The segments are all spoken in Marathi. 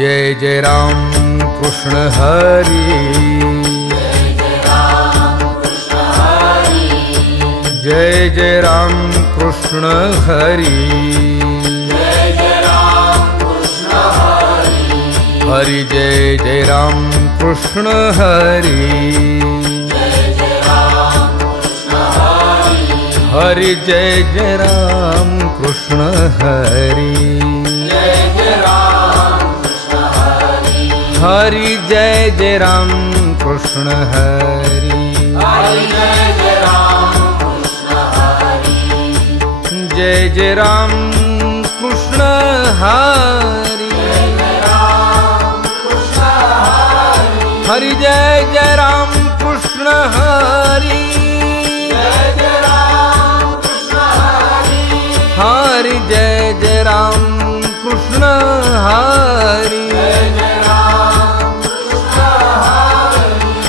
जय जय राम कृष्ण हरी, जय जय राम कृष्ण हरी, हरि जय जय राम कृष्ण हरी, हरि जय जय राम कृष्ण हरी, हरि जय जय राम कृष्ण हरी, जय जय राम कृष्ण हरी, हरि जय जय राम कृष्ण हरी, हरि जय जय राम कृष्ण हरी,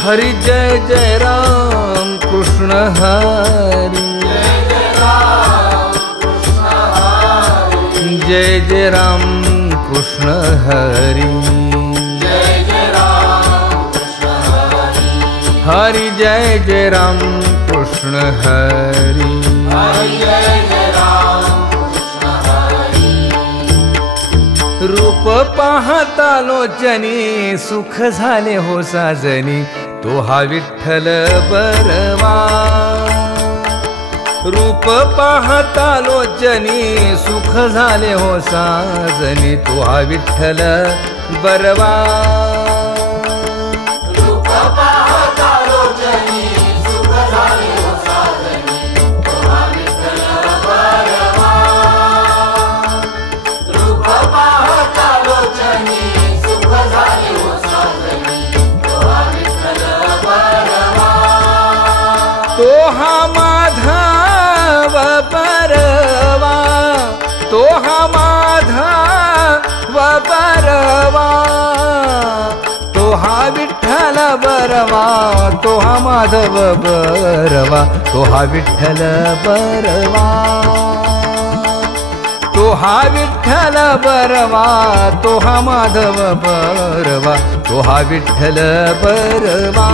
हरि जय जय राम कृष्ण हरी, जय जय राम कृष्ण हरी, हरि जय जय राम कृष्ण हरी, रूप पाहता लोचनी सुख झाले हो साजनी, तो हा विठ्ठल बरवा, रूप पाहता लोचनी सुख झाले हो साजनी, तो हा विठ्ठल बरवा, रूप पाहता लोचनी सुख झाले हो साजनी, तो हा विठ्ठल बरवा, रूप पाहता लोचनी सुख झाले हो साजनी, तो हा विठ्ठल बरवा, तो हा माधव बरवा, तो हा माधव बरवा, तो हा विठ्ठल बरवा, तो हा माधव बरवा, तो हा विठ्ठल बरवा, तो हा विठ्ठल बरवा, तो हा माधव बरवा, तो हा विठ्ठल बरवा,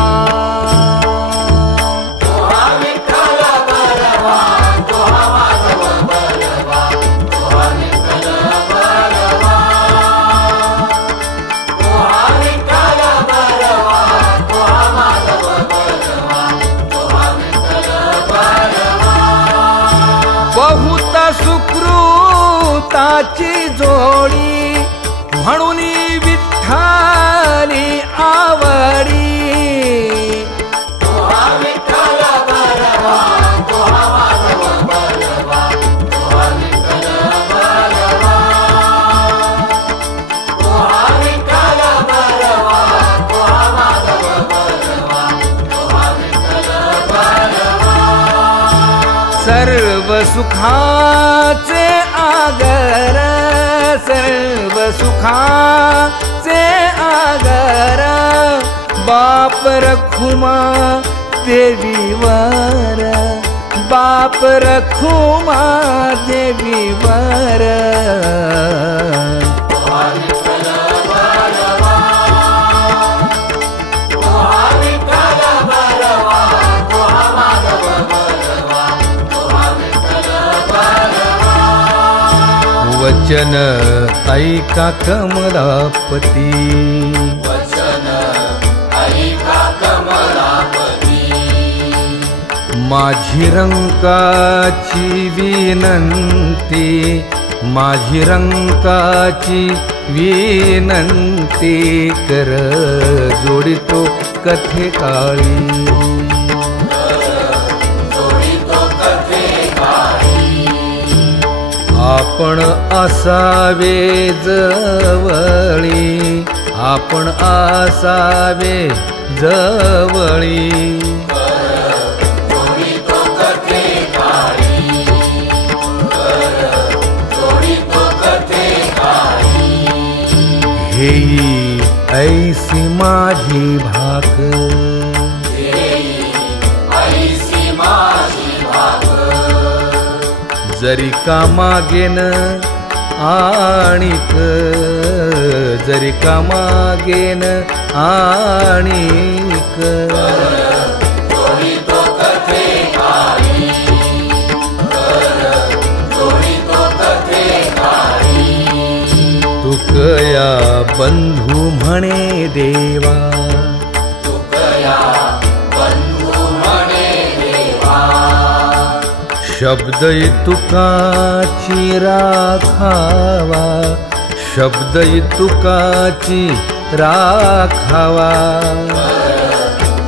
बहुत सुकृताची जोडी म्हणून विठ्ठली आवडी, सर्व सुखाचे आगर, सर्व सुखाचे आगर, बाप रखुमा देवीवर, बाप रखुमा देवीवर, वचन ऐका कमलापती, वचन ऐका कमलापती, माझी रंकाची विनंती, माझी रंकाची विनंती, कर जोडितो कथे काळी, आपण असावे जवळी, आपण असावे जवळी, हेई ऐसी माझी भाक, जरी का मागेन आणिक जरी का मागेन आणिक जोडितो कथे काही जोडितो कथे काही तुकया बंधू म्हणे देवा तुकया बंधू म्हणे देवा शब्द तुकाची राखावा शब्द तुकाची राखावा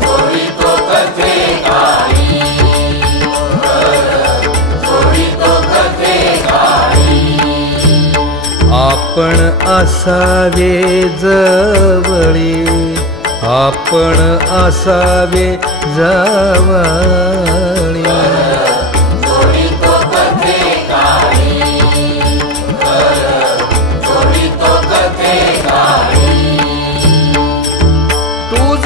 जोडितो कथे काही जोडितो कथे काही आपण असावे जवळी आपण असावे जवळी जोडितो कथे काही जोडितो कथे काही तुझ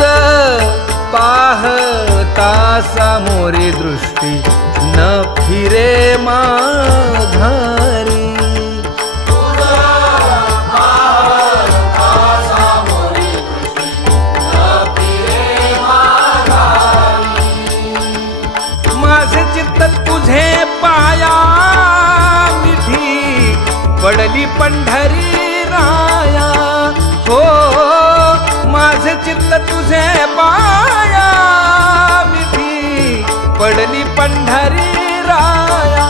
पाहता सामोरी दृष्टी न फिरे माघारी माझे चित्त तुझे पाया मिठी पडली पंढरी राया हो माझे चित्त तुझे पाया मिठी पडली पंढरी राया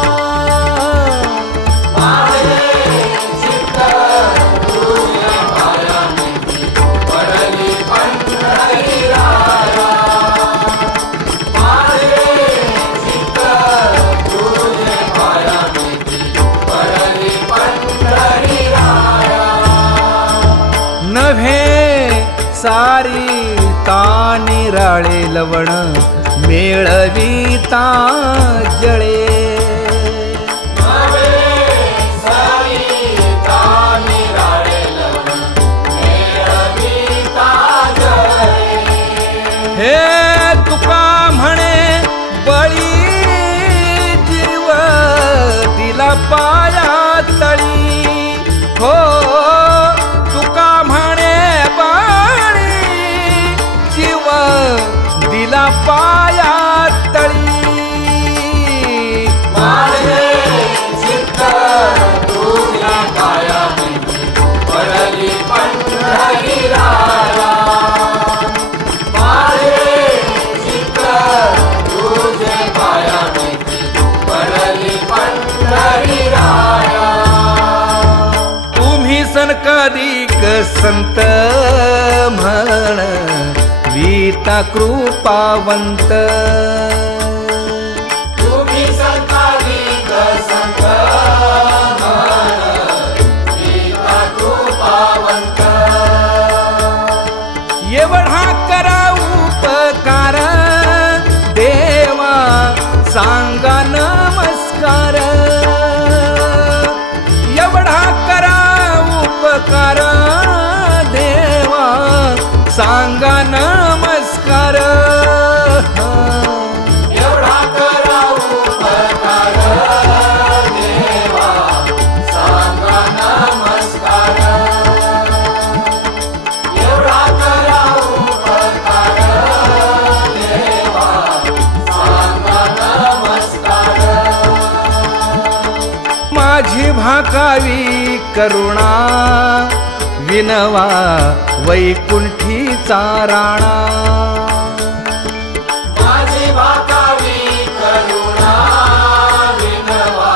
नव्हे सारी तानिराळे लवण मेळविता जळे हे तुका म्हणे बळी जीव दिला पाया तळी हो तुका म्हणे बळी जीव दिला पाया तळी तुम्ही सनकादिक संत म्हण वीता कृपावंत तुम्ही संतानिक संत वीता कृपावंत एवढा करा उपकार देवा सांगा नमस्कार एवढा करा उपकार देवा सांगा नमस्कार एवढा करा उपकार देवा सांगा नमस्कार एवढा करा उपकार देवा सांगा नमस्कार माझी भाकावी करुणा विनवा वैकुंठीचा राणा माझी भाकावी करुणा विनवा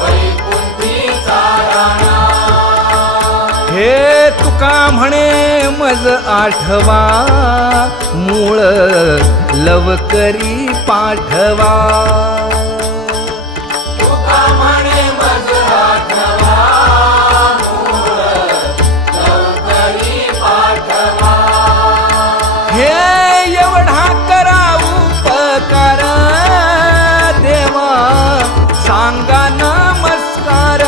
वैकुंठीचा राणा हे तुका म्हणे मज आठवा मूळ लवकरी पाठवा तुका म्हणे मज आठवा मूळ लवकरी पाठवा हे एवढा करा उपकार देवा सांगा नमस्कार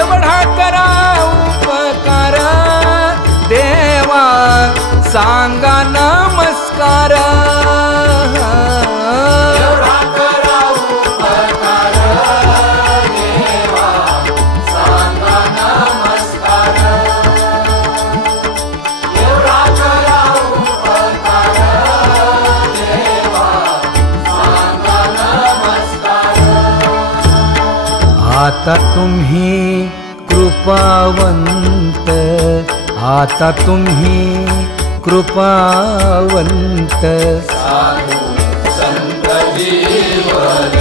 एवढा करा उपकार देवा सांगा नमस्कार एवढा करा उपकार देवा आता तुम्ही कृपावंत, आता तुम्ही कृपावंत, साधू संत जीवन,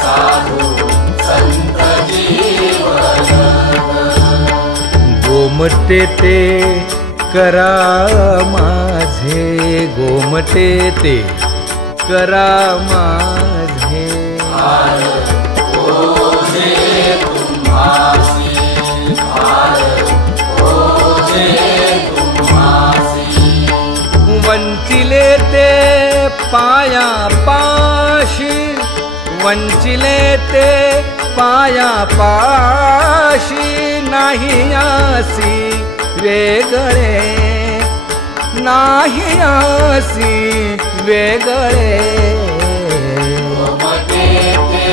साधू संत जीवन, गोमटे ते करा माझे, गोमटे ते करा माझे, भार ओझे तुम्हासी, भार ओझे तुम्हासी, वंचिले ते पाया पाशी, वंचिले ते पाया पाशी, नाही आसी वेगळे, नाही आसी वेगळे, गोमटे ते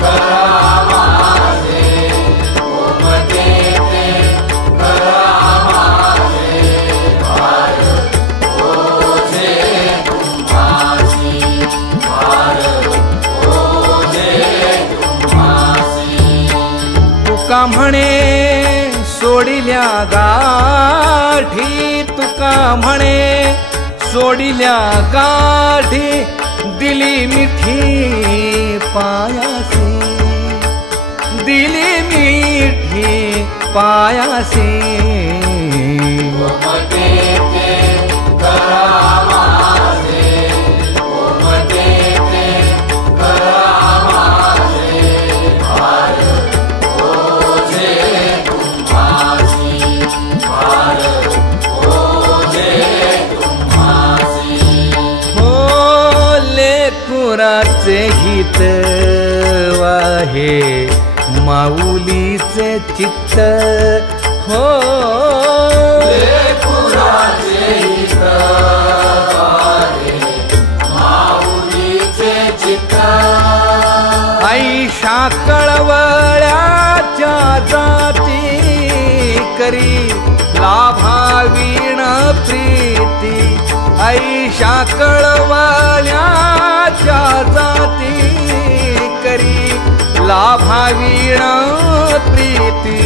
करा माझे, गोमटे ते करा माझे, भार ओझे तुम्हासी, भार ओझे तुम्हासी, तुका म्हणे सोडिल्या गाठी, तुका म्हणे सोडिल्या गाठी, दिली मिठी पायासी, दिली मिठी पायासी, गोमटे ते करा माझे, गोमटे ते करा माझे, भार ओझे तुम्हासी, भार ओझे तुम्हासी, हो लेकुराचे हित वाहे माऊलीचे चित्त, हो लेकुराचे हित वाहे माऊलीचे चित्त, ऐशा कळवळ्याच्या जाती करी लाभावीण प्रीती, ऐशा कळवळ्याच्या जाती करी लाभावीण प्रीती,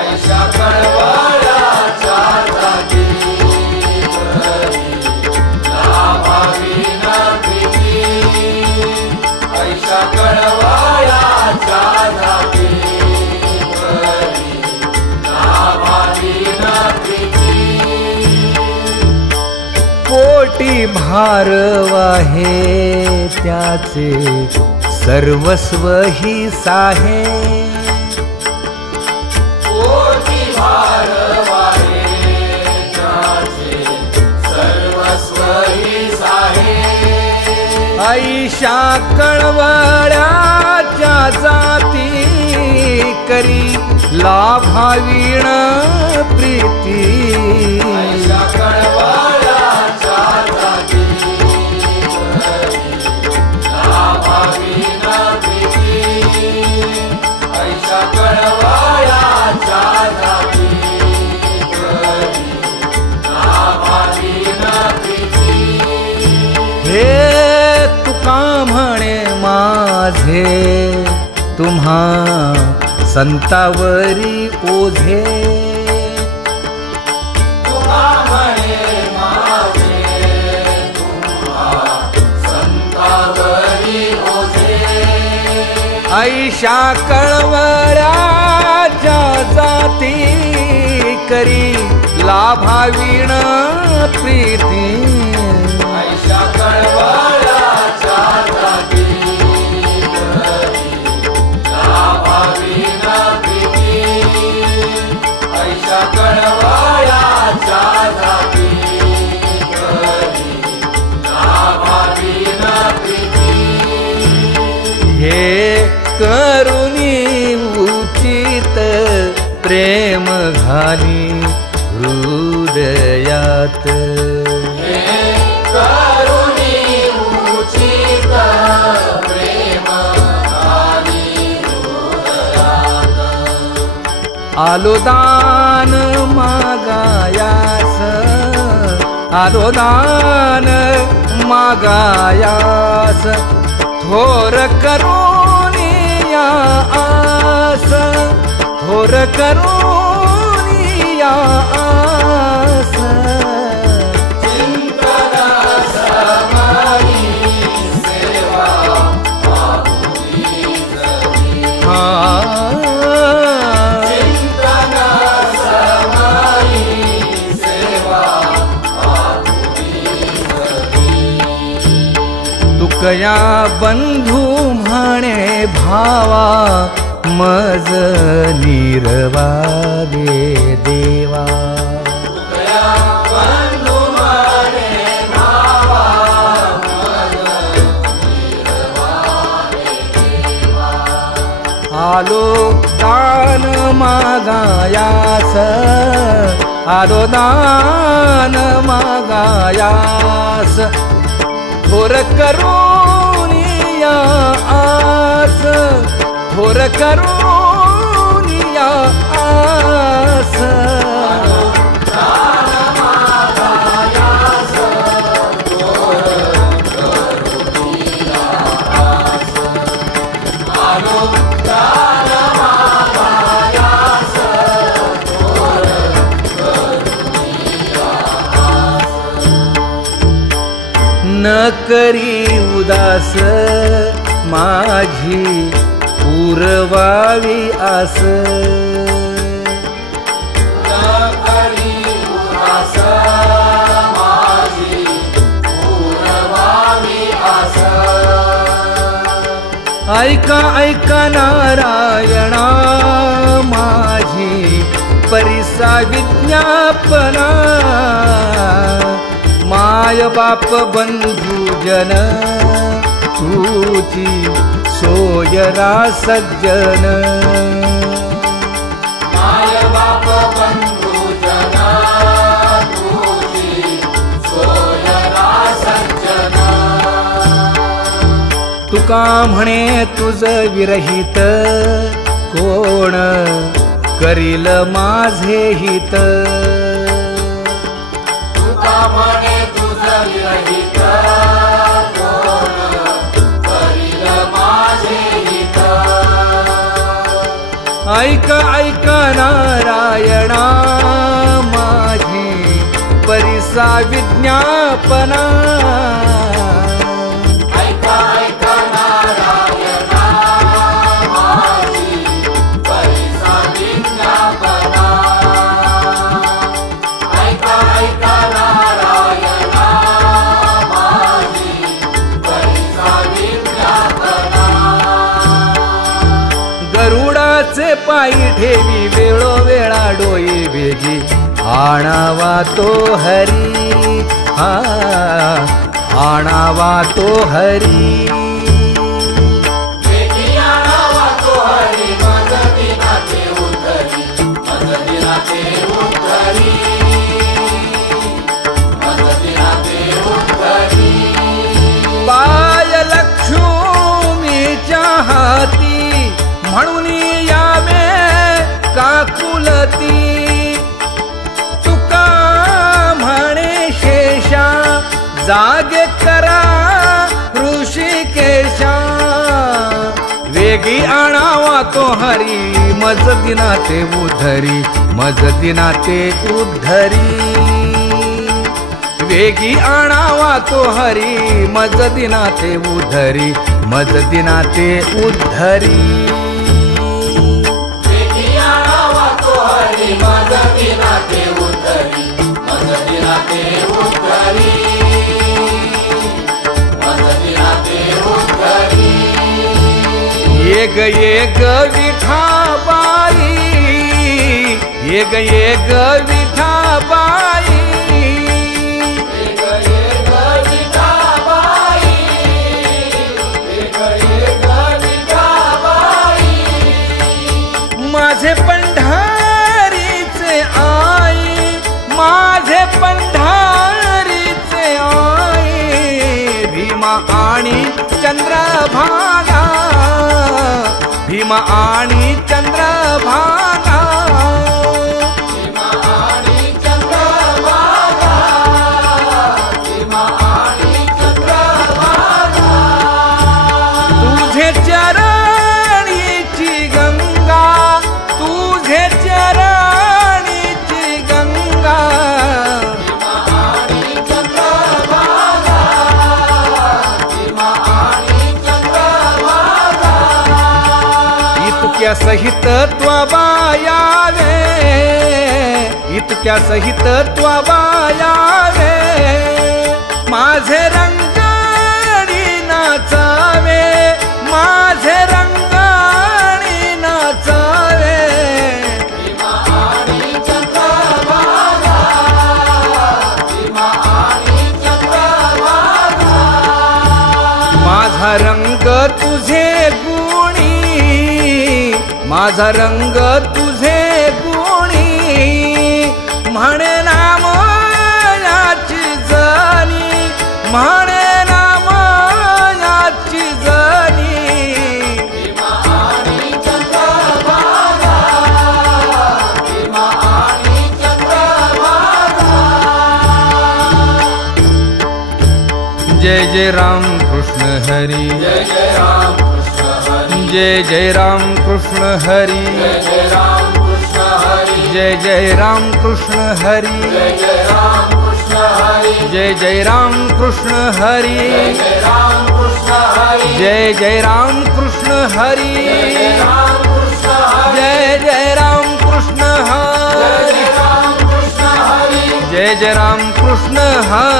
ऐशा कळवळ्याच्या जाती करी लाभावीण प्रीती, ऐशा कळवळ्याच्या जाती करी लाभावीण प्रीती, पोटी भार वाहे त्याचे सर्वस्व ही साहे, पोटी भार वाहे त्याचे सर्वस्व ही साहे, ऐशा कळवळ्याच्या जाती करी लाभावीण प्रीती, ऐशा कळवळ्याच्या जाती करी लाभावीण प्रीती, ऐशा कळवळ्याच्या जाती करी लाभावीण प्रीती, हे तुका म्हणे माझे तुम्हा संतावरी ओझे, तुका म्हणे माझे तुम्हा संतावरी ओझे, ऐशा कळवळ्याच्या जाती करी लाभावीण प्रीती, ऐशा कळवळ्याच्या जाती करी लाभावीण प्रीती, ऐशा कळवळ्याच्या जाती करी लाभावीण प्रीती, हे करुणी उचित प्रेम घाली हृदयात, करुणी उचित प्रेम घाली हृदयात, आलो दान मागायास, आलो दान मागायास, थोर करुणी या आस थोर करुनिया आस चिंतन समाई सेवा मागुनी जरी चिंतन समाई सेवा मागुनी जरी तुकया बंधू म्हणे भावा मज निर्वावे देवा तुकया बंधू म्हणे भावा मज निर्वावे देवा आलो दान मागायास आलो दान मागायास थोर करुनिया आस थोर करुनिया आस न करी उदास माझी पुरवावी आस न करी उदास माझी पुरवावी आस ऐका ऐका नारायणा माझी परिसा विज्ञापना माय बाप बंधू जन तुची सोयरा सज्जन माय बाप बंधू जन तुझी सोयरा सज्जन तुका म्हणे तुझ विरहित कोण करील माझे हित तुका म्हणे तुझ विरहित कोण करील माझे हित ऐक ऐक नारायणा माझी परिसा विज्ञापना ऐका ऐका नारायणा माझी परिसा विज्ञापना ऐका ऐका नारायणा माझी परिसा विज्ञापना गरुडाचे पायी ठेवी वेळोवेळा डोई वेगी आणावा तो हरी हा आणावा तो हरी वेगी आणावा तो हरी मदतीनाथे उद्धरी मदतीनाथे उद्धरी मदतीनाथे उद्धरी पाय लक्ष्मीच्या हाती म्हणून यावे काकुलती तुका म्हणे शेषा जागे करा ऋषिकेशा वेगी आणावा तो हरी मज दिनाते उद्धरी मज दिनाते उद्धरी वेगी आणावा तो हरी मज दिनाते उद्धरी मज दिनाते उद्धरी वेगी आणावा तो हरी मदतीनाथे उद्धरी मदतीनाथे उद्धरी मदतीनाथे उद्धरी एक एक विठाबाई एक एक विठाबाई एक एक विठाबाई एक एक विठाबाई माझे पंढारीचे आई माझे पंढारीचे आई भीमा आणि चंद्रभागा भीमा आणि चंद्रभागा भीमा आणि चंद्रभागा भीमा आणि चंद्रभागा तुझे चरणीची इतक्या सहित त्वाबायावे, इतक्या सहित त्वाबायावे, माझे रंगाणी नाचावे, माझे रंगाणी नाचावे, भीमा आणि चंद्रभागा, भीमा आणि चंद्रभागा, माझा रंग तुझे गुणी, माझा रंग तुझे गुणी, म्हणे नाम याची जनी, म्हणे नाम याची जनी, भीमा आणि चंद्रभागा, भीमा आणि चंद्रभागा. जय जय राम कृष्ण हरी, जय जय राम कृष्ण हरी, जय जय राम कृष्ण हरी, जय जय राम कृष्ण हरी, जय जय राम कृष्ण हरी, जय जय राम कृष्ण हरी, जय जय राम कृष्ण हरी, जय जय राम कृष्ण हरी, जय जय राम कृष्ण हरी, जय जय राम कृष्ण हरी, जय जय राम कृष्ण हरी,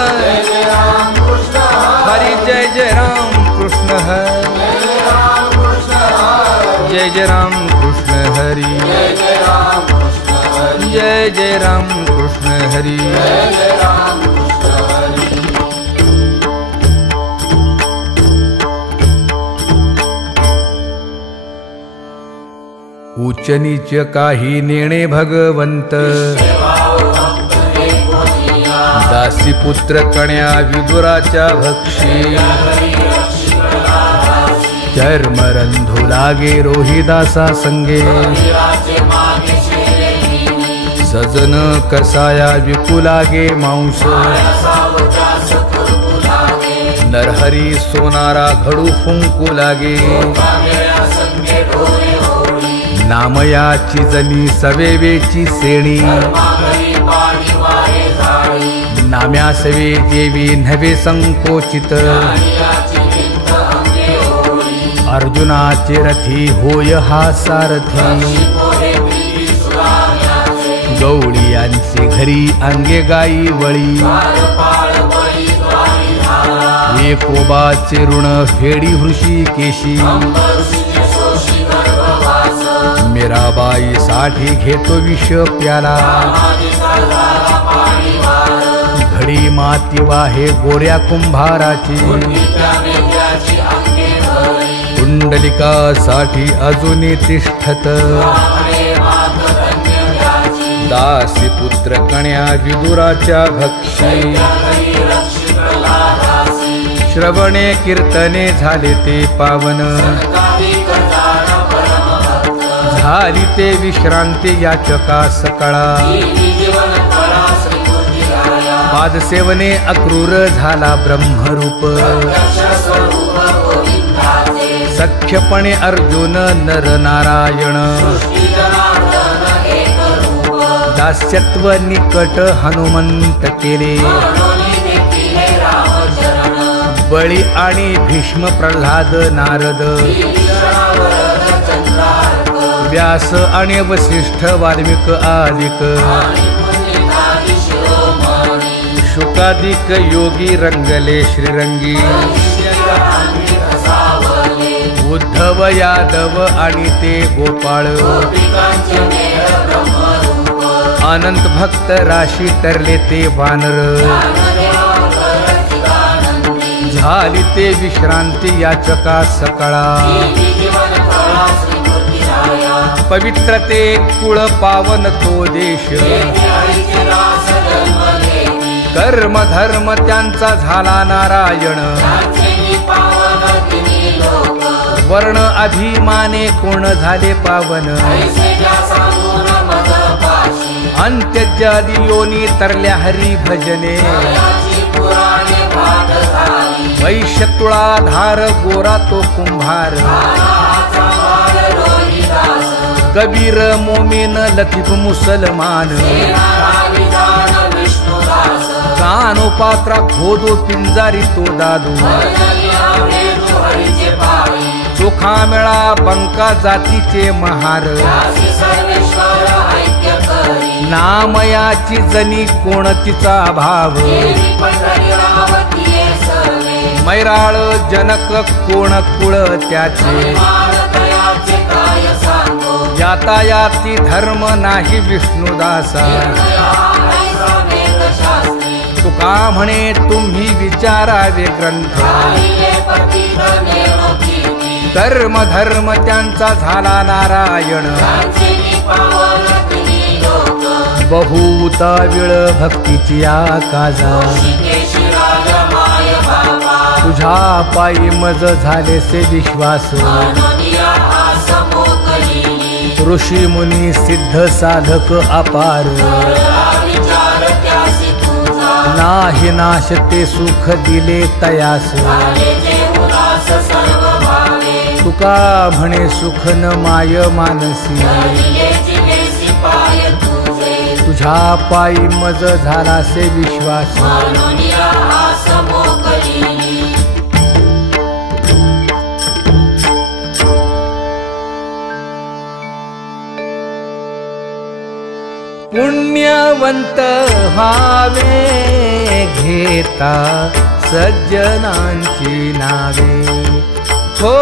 जय जय राम कृष्ण हरी, जय जय राम कृष्ण हरी, जय जय राम कृष्ण हरी, जय जय राम कृष्ण हरी, जय जय राम कृष्ण हरी. उच्च नीच काही नेणे भगवंत, दासी पुत्र कण्या विदुराच्या भक्षी, चर्मरंधू लागे रोहिदासा संगे, सजन कसाया विपुलागे मांस, नरहरी सोनारा घडू फुंकू लागे, नामयाची जनी सवेवेची सेणी, नाम्या सवे देवी नव्हे संकोचित, अर्जुनाचे रथी होय हा सारथी, गवळीयांचे घरी अंगे गाई वळी, एकोबाचे ऋण फेडी हृषीकेशी, मीराबाई साठी घेतो विष प्याला, घडी माती वाहे गोऱ्या कुंभाराची, कुंडलिका साठी अजूनही तिष्ठत, दासी पुत्र कण्या विदुराच्या भक्षी, श्रवणे कीर्तने झाले ते पावन, झाली ते विश्रांती याचका सकळा, पादसेवने अक्रूर झाला ब्रह्मरूप, सख्यपणे अर्जुन नर नारायण, दास्यत्व निकट हनुमंत केले, बळी आणि भीष्म प्रल्हाद नारद, व्यास आणि वसिष्ठ वाल्मिक आदिक, शुकादिक योगी रंगले श्रीरंगी, उद्धव यादव आणि ते गोपाळ, अनंत भक्त राशी तरले ते वानर, झाली ते विश्रांती याचका सकळा, पवित्र ते कुळ पावन तो देश, कर्म धर्म त्यांचा झाला नारायण, वर्ण अभिमाने कोण झाले पावन, अंत्यजादी योनी तरल्या हरी भजने, वैश्य तुळाधार गोरा तो कुंभार, कबीर मोमीन लतीफ मुसलमान, कानोपात्रा खोदो पिंजारी तो दादू, सुखामेळा बंका जातीचे महार नामयाची जनी कोणतीचा भाव मैराळ जनक कोण कुळ त्याचे यातायाती धर्म नाही विष्णुदासा तुका म्हणे तुम्ही विचारावे ग्रंथ कर्म धर्म त्यांचा झाला नारायण बहुता वेळ भक्तीची आकाजा तुझ्या पायी मज झाले से विश्वास ऋषी मुनी सिद्ध साधक अपार नाही नाश ते सुख दिले तयास तुका म्हणे सुख न माय मानसी तुझ्या पायी मज झाला से विश्वास पुण्यवंत व्हावे घेता सज्जनांची नावे हो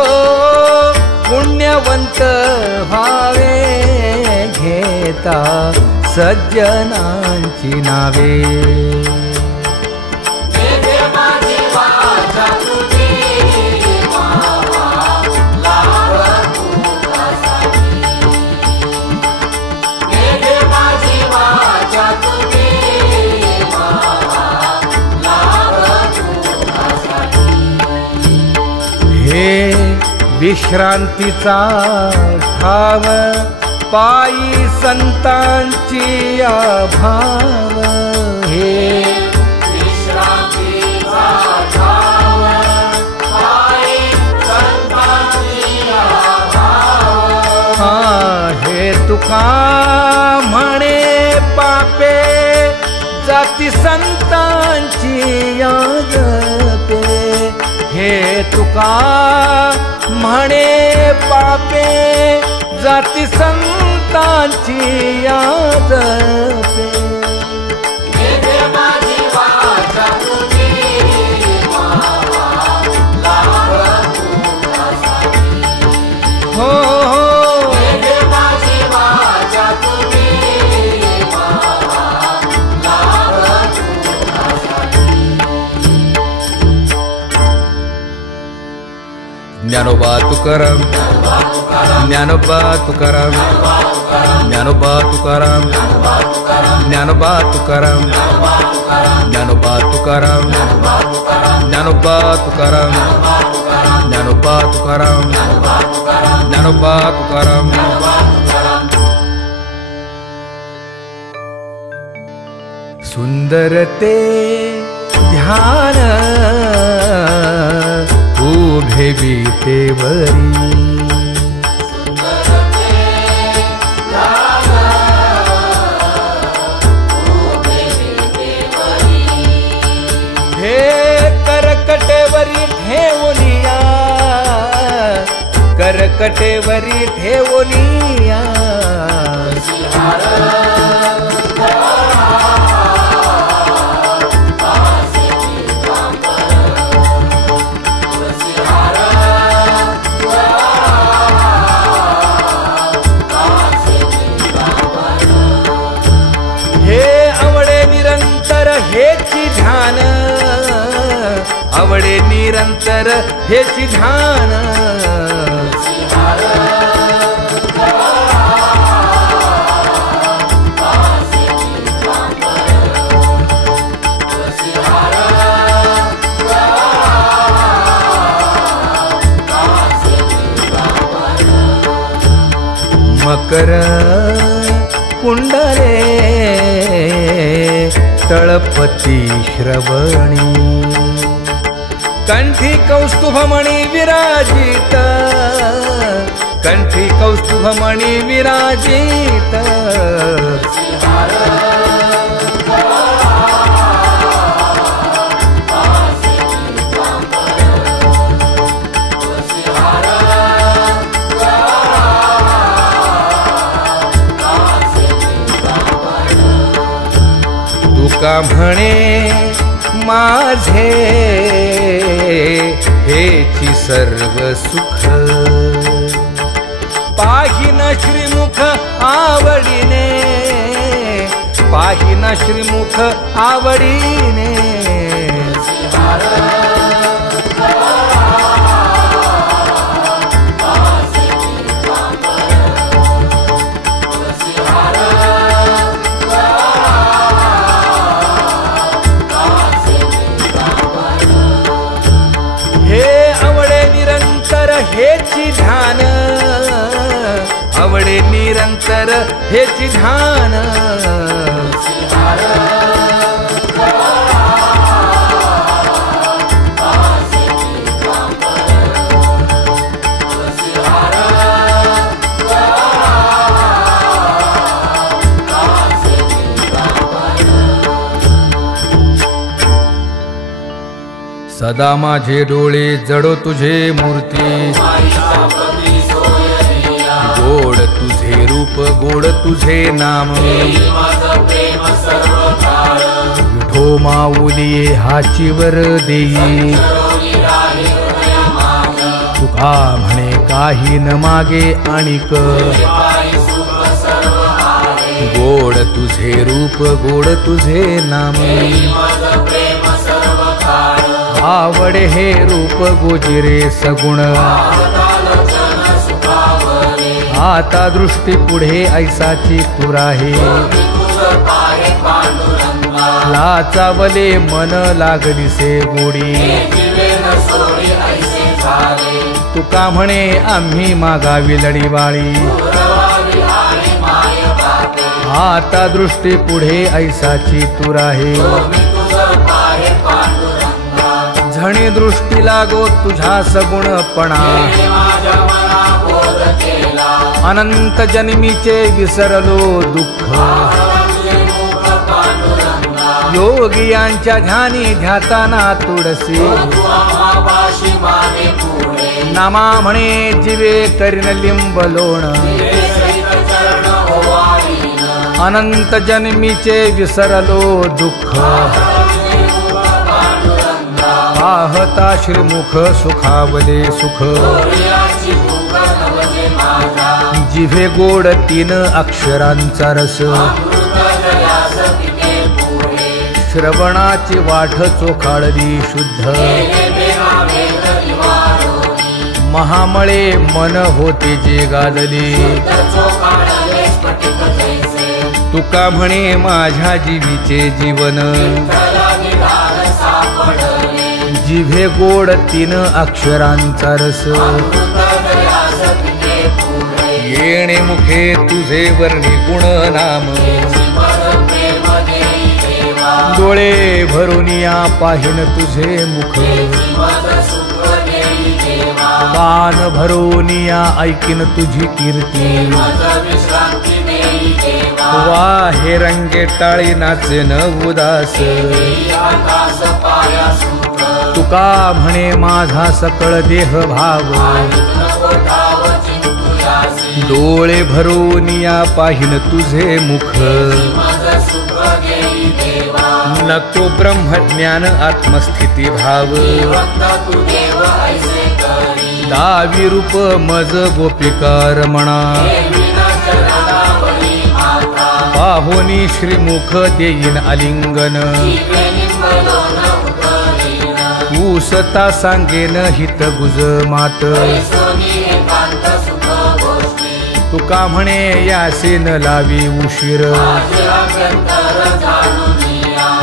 पुण्यवंत व्हावे घेता सज्जनांची नावे हे विश्रांतीचा ठाव पायी संतांची अभाव हे विश्रांतीचा ठाव पायी संतांची अभाव हे तुका म्हणे पापे जाती संतांची याद पे हे तुका म्हणे पापे जाती संतांची याद पे हो ज्ञानोबा तुकाराम ज्ञानोबा तुकाराम ज्ञानोबा तुकाराम ज्ञानोबा तुकाराम ज्ञानोबा तुकाराम ज्ञानोबा तुकाराम ज्ञानोबा तुकाराम ज्ञानोबा तुकाराम सुंदरते ध्यान उभे बीतेवरी हे करकटेवरी ठेवलिया करकटेवरी ठेवलिया हेची ध्यान आवडे निरंतर हेची ध्यान मकर कुंडले तळपती श्रवणी कंठी कौस्तुभमणी विराजित कंठी कौस्तुभमणी विराजित म्हणे माझे हेची सर्व सुख पाहिन श्रीमुख आवडीने पाहिन श्रीमुख आवडीने हेची ध्यान आवडे निरंतर हेची ध्यान सदा माझे डोळे जडो तुझे मूर्ती गोड तुझे रूप गोड तुझे नाम विठो माऊलिये हाचीवर देई तुका म्हणे काही न मागे आणिक गोड तुझे रूप गोड तुझे नाम आवडे हे रूप गोजिरे सगुण आता दृष्टी पुढे ऐसाची तू राहे लाचावले मन लागलीसे गोडी तुका म्हणे आम्ही मागावी लढीवाळी आता दृष्टी पुढे ऐसाची तू राहे झणी दृष्टी लागो तुझ्या सगुणपणा अनंत जन्मीचे विसरलो दुःख योगियांच्या ध्यानी ध्याताना तुळसी नामा म्हणे जीवे करीन लिंब लोण अनंत जन्मीचे विसरलो दुःख पाहता श्रीमुख सुखावले सुख जिभे गोड तीन अक्षरांचा रस श्रवणाची वाट चोखाळली शुद्ध महामळे मन होते जे गाजले तुका म्हणे माझ्या जीवीचे जीवन जिभे गोड तीन अक्षरांचा रस येणे मुखे तुझे वर्णी गुण नाम डोळे भरून या पाहिन तुझे मुख कान भरून या ऐकिन तुझी कीर्ती वाहे रंगे टाळी नाचे न उदास तुका म्हणे माझा सकळ देह भाव डोळे भरून या पाहिन तुझे मुख नको ब्रह्मज्ञान आत्मस्थिती भाव दावी रूप मज गोपिका रमणा पाहोनी श्रीमुख देईन आलिंगन उसता सांगेन हित गुज मात तुका म्हणे यासे न लावी उशीर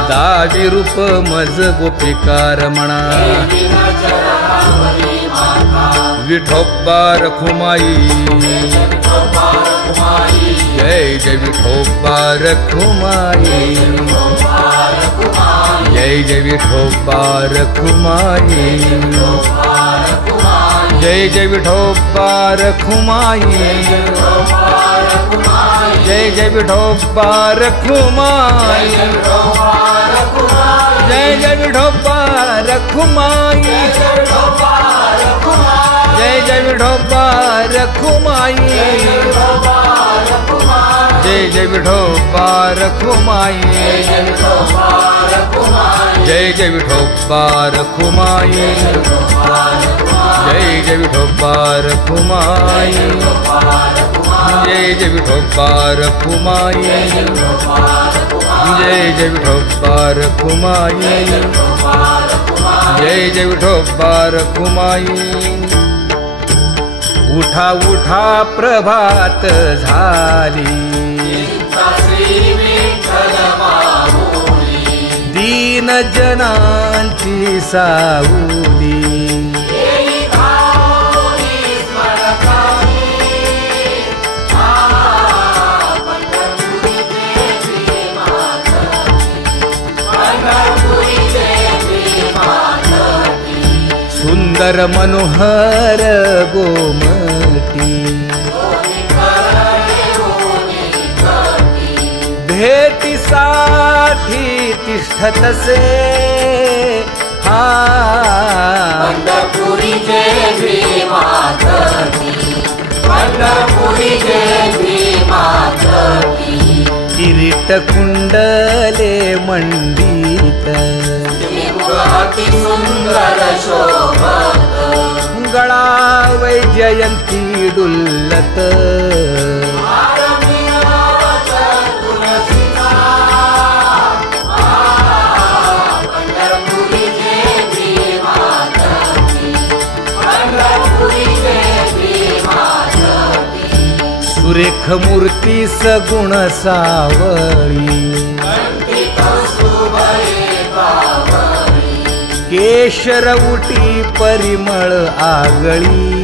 दावी रूप मज गोपिका रमणा विठोबा रखुमाई जय जय विठोबा रखुमाई जय जय विठोबा रखुमाई जय जय विठोबा रखुमाई जय जय विठोबा रखुमाई जय जय विठोबा रखुमाई जय जय विठोबा रखुमाई जय जय विठोबा रखुमाई जय जय विठोबा रखुमाई जय जय विठोबा रखुमाई जय जय विठोबा रखुमाई जय जय विठोबा रखुमाई जय जय विठोबा रखुमाई उठा उठा प्रभात झाली दीन जनांची सावली सुंदर मनोहर गोमटी भेटीसाठी तिष्ठतसे हा पंढरपुरी देवी मातकी पंढरपुरी देवी मातकी किरीट कुंडले मंडित अति सुंदर शोभत गळा वैजयंती डुल्लत पंढरपुरी देवी मातकी पंढरपुरी देवी मातकी सुरेख मूर्ती सगुण सावळी केशर उटी परिमळ आगळी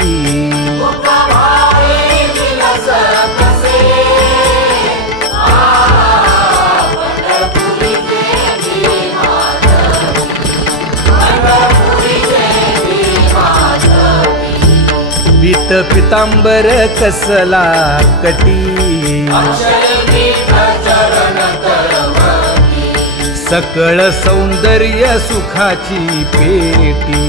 पीत पितांबर कसला कटी सकळ सौंदर्य सुखाची पेटी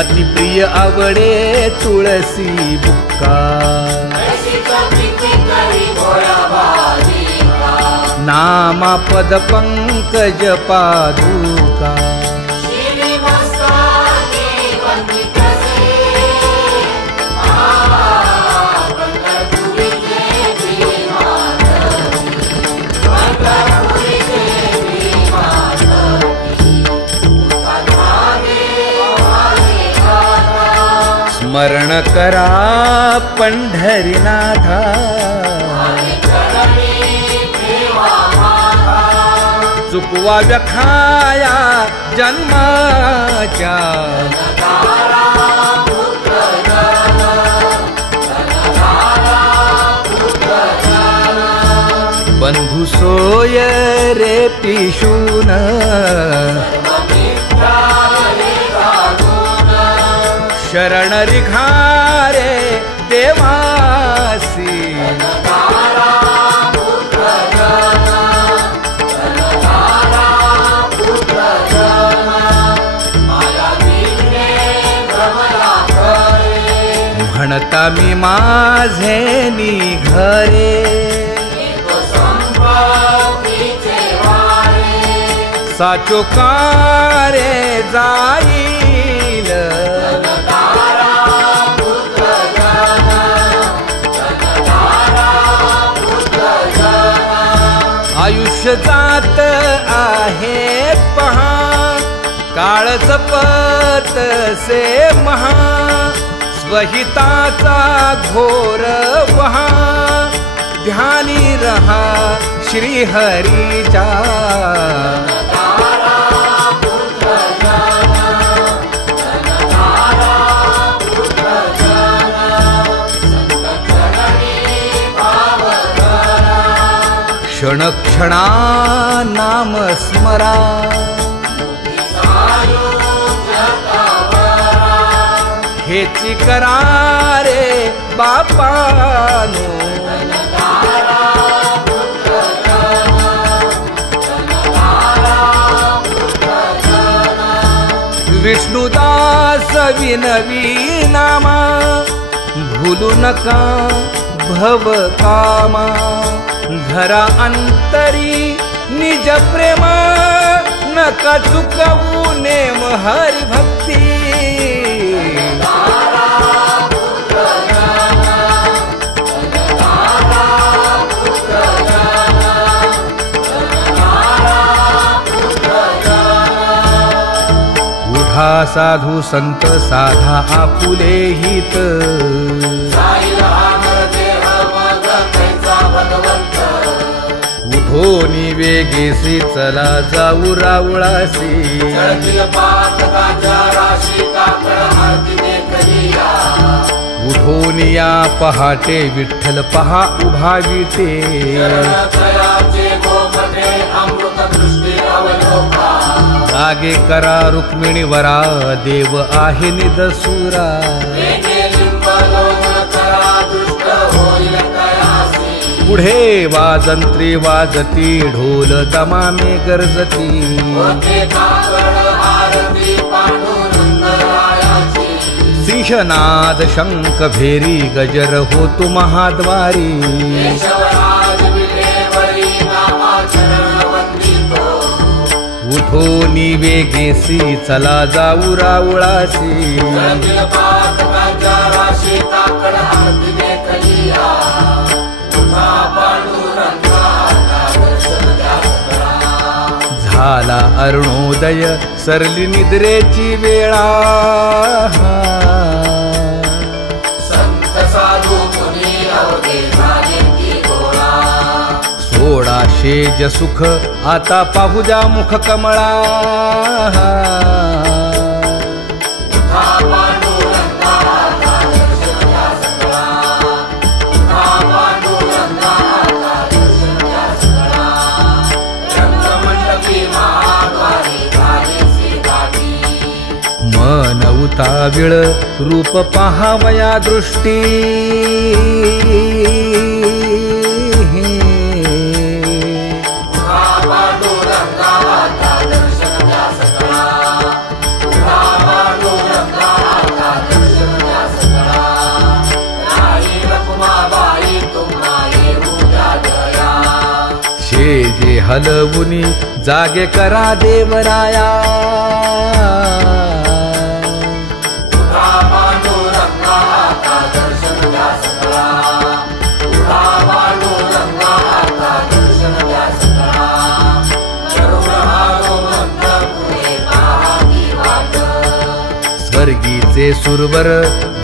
अतिप्रिय आवडे तुळसी बुक्का नामा पद पंकज पादुका स्मरण करा पंढरीनाथा चुकवा व्यथाया जन्माच्या बंधू सोय रे पिशून शरण रिघारे देवासी म्हणता मी माझे निघरे साचो कारे जाईल आयुष्य जात आहे पहा काळ जपत से महा स्वहिताचा घोर वहा ध्यानी रहा श्री हरीचा क्षण क्षणा नाम स्मरा हे सेवेची करारे बापानो. विष्णुदास विनवी नामा भूलू नका भव कामा. घरा अंतरी निज प्रेम नका चुकवू नेम हरि भक्ती. उठा साधू संत साधा आपुले हित. उठोनी वेगेसी चला जाऊ रावळासी. उठोनिया पहाटे विठ्ठल पहा उभा विटे. जागे करा रुक्मिणी वरा देव आहे निदसुरा. पुढे वाजंत्री वाजती ढोल दमामे गरजती. सिंहनाद शंख भेरी गजर होतो महाद्वारी. उठोनी वेगेसी चला जाऊ रावळासी. झाला अरुणोदय सरली निद्रेची वेळा. संत साधू मुनी अवघे झाले की गोळा. सोडा शेज सुख आता पाहू द्या मुख कमळा. मन उताविळ रूप पाहावया दृष्टी. शेजे हलवुनी जागे करा देवराया. स्वर्गीचे सुरवर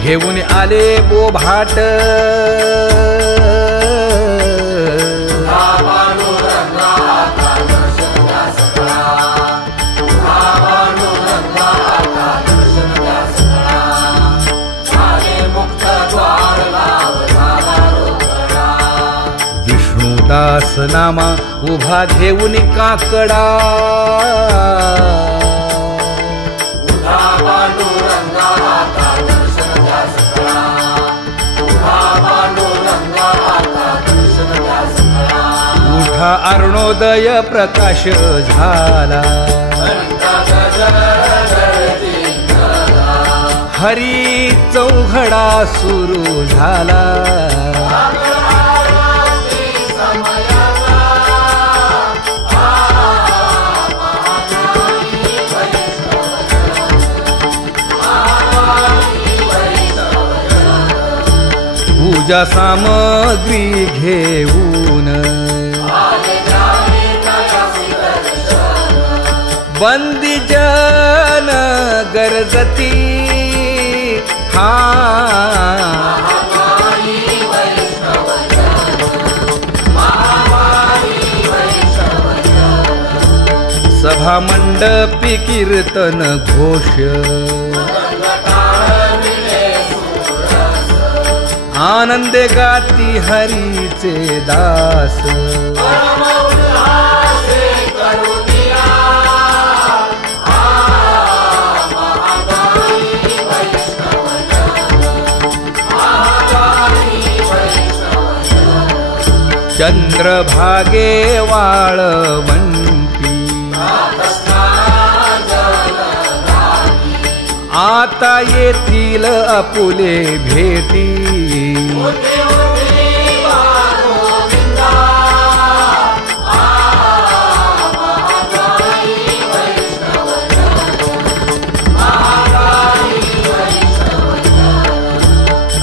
घेऊन आले बोभाट. विष्णुदास नामा उभा घेऊन काकडा. उठा अरुणोदय प्रकाश झाला. हरी चौघडा सुरू झाला. पूजा सामग्री घेऊन बंदी जन गरजती. हा सभा मंडपी कीर्तन घोष. आनंदे गाती हरीचे दास. चंद्रभागे वाळवंटी आता येतील आपुले भेटी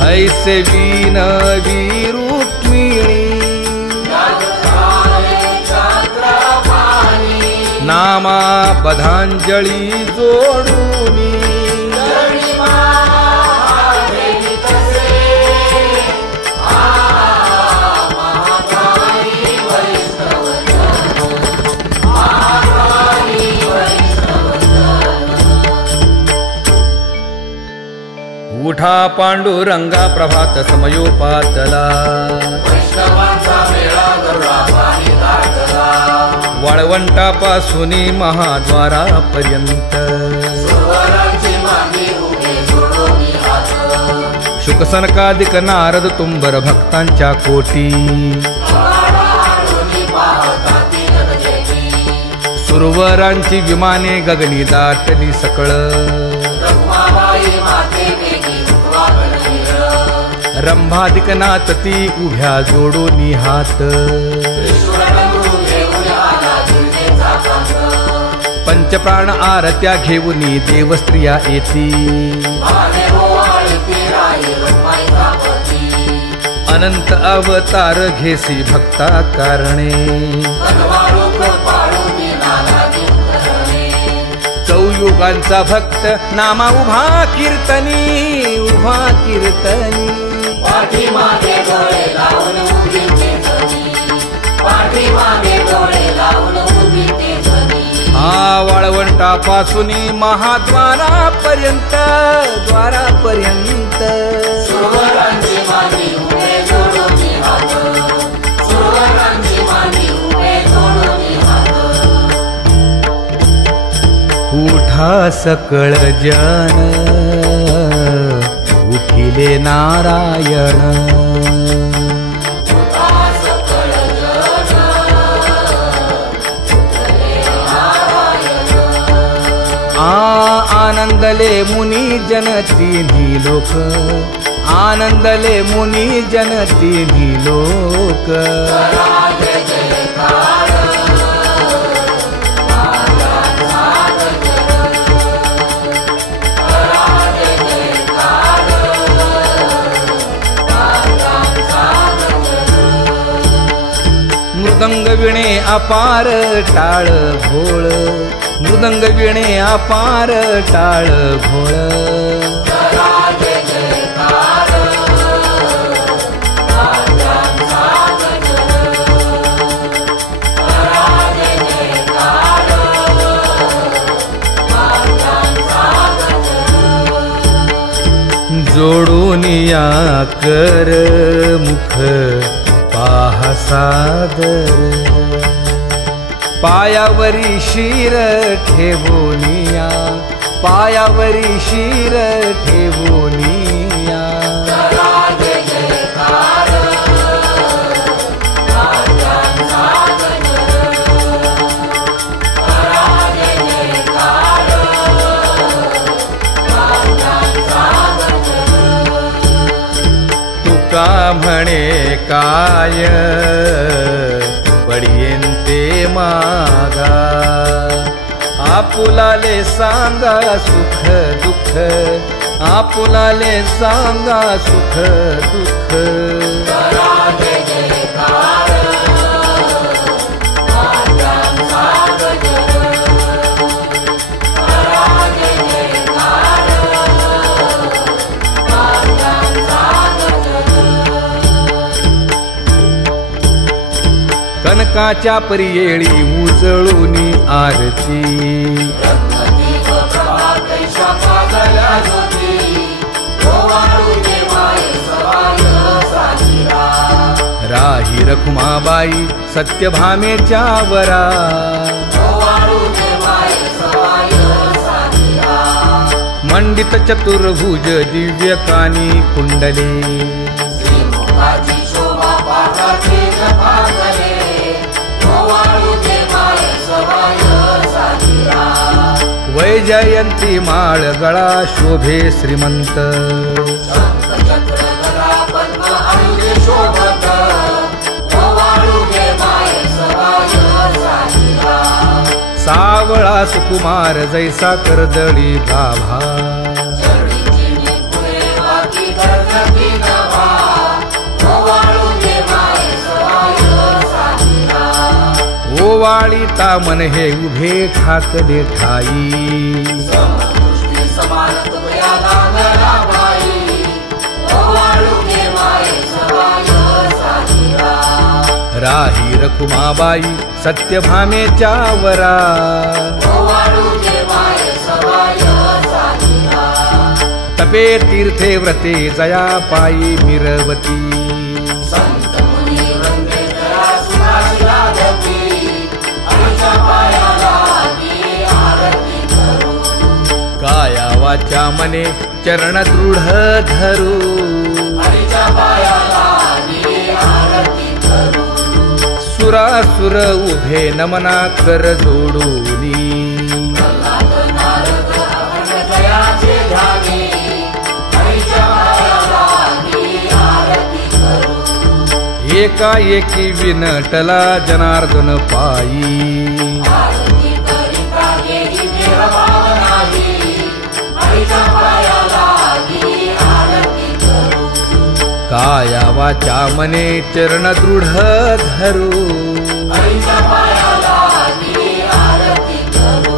ऐसे विनवी रुक्मिणी नामा बधांजळी जोडूनी उठा पांडुरंगा प्रभात समयोपातला वाळवंटापासून महाद्वारापर्यंत शुकसनकादिक नारद तुंबर भक्तांच्या कोटी सुरवरांची विमाने गगनी दाटली सकळ रंभादिक नाचती उभ्या जोडोनी हात पंचप्राण आरत्या घेऊनी देवस्त्रिया येती अनंत अवतार घेसी भक्ता कारणे चौयुगांचा भक्त नामा उभा कीर्तनी पाठीमागे डोळे लावून उभी ते धनी पाठीमागे डोळे लावून उभी ते धनी वाळवंटापासून महाद्वारापर्यंत सुरवरांची मांडी उभे जोडून हात सुरवरांची मांडी उभे जोडून हात उठा सकळ जन उठिले नारायण आनंदले मुनी जन तिन्ही लोक आनंदले मुनी जन तिन्ही लोक मृदंग विणे अपार टाळ भोळ मृदंग विणे अपार टाळ भोळ जोडूनिया कर मुख पाहा सादर पायावरी शिर ठेवोनिया पायावरी शिर ठेवोनिया तुका म्हणे काय पडियेंते मागा आपुलाले सांगा सुख दुःख आपुलाले सांगा सुख दुःख कनकाच्या परियेळी उजळूनी आरती राही रखुमाबाई सत्यभामेच्या वरा मंडित चतुर्भुज दिव्यकानी कुंडले वैजयंती माळ गळा शोभे श्रीमंत चक्र गदा पद्म अनुज शोभत ओवाळू घे माये सवाय साजिरा सावळा सुकुमार जैसा कर्दळी गाभा चरडीची निपुळे वाकी गर्जती नभा ओवाळू घे माये सवाय साजिरा ओवाळीता मन हे उभे ठाकले ठाई समदृष्टी समान तुया नागरा बाई ओवाळू घे माये सवाय साजिरा राही रखुमाबाई सत्यभामेच्या वरा ओवाळू घे माये सवाय साजिरा तपे तीर्थे व्रते जया पायी मिरवती संत मुनी वंदे जया सुभाषिरा गती हरीच्या पायाला ती आरती करू काया वाचा मने चरण दृढ धरू हरीच्या पायाला ती आरती करू सुरासुर उभे नमना कर जोडूनी प्रल्हाद नारद अखंड जयाचे ध्यानी हरीच्या पायाला ती आरती करू एकाएकी विनटला जनार्दन पायी आरती करिता येही देहभाव नाही हरीच्या पायाला ती आरती करू काया वाचा मने चरण दृढ धरू हरीच्या पायाला ती आरती करू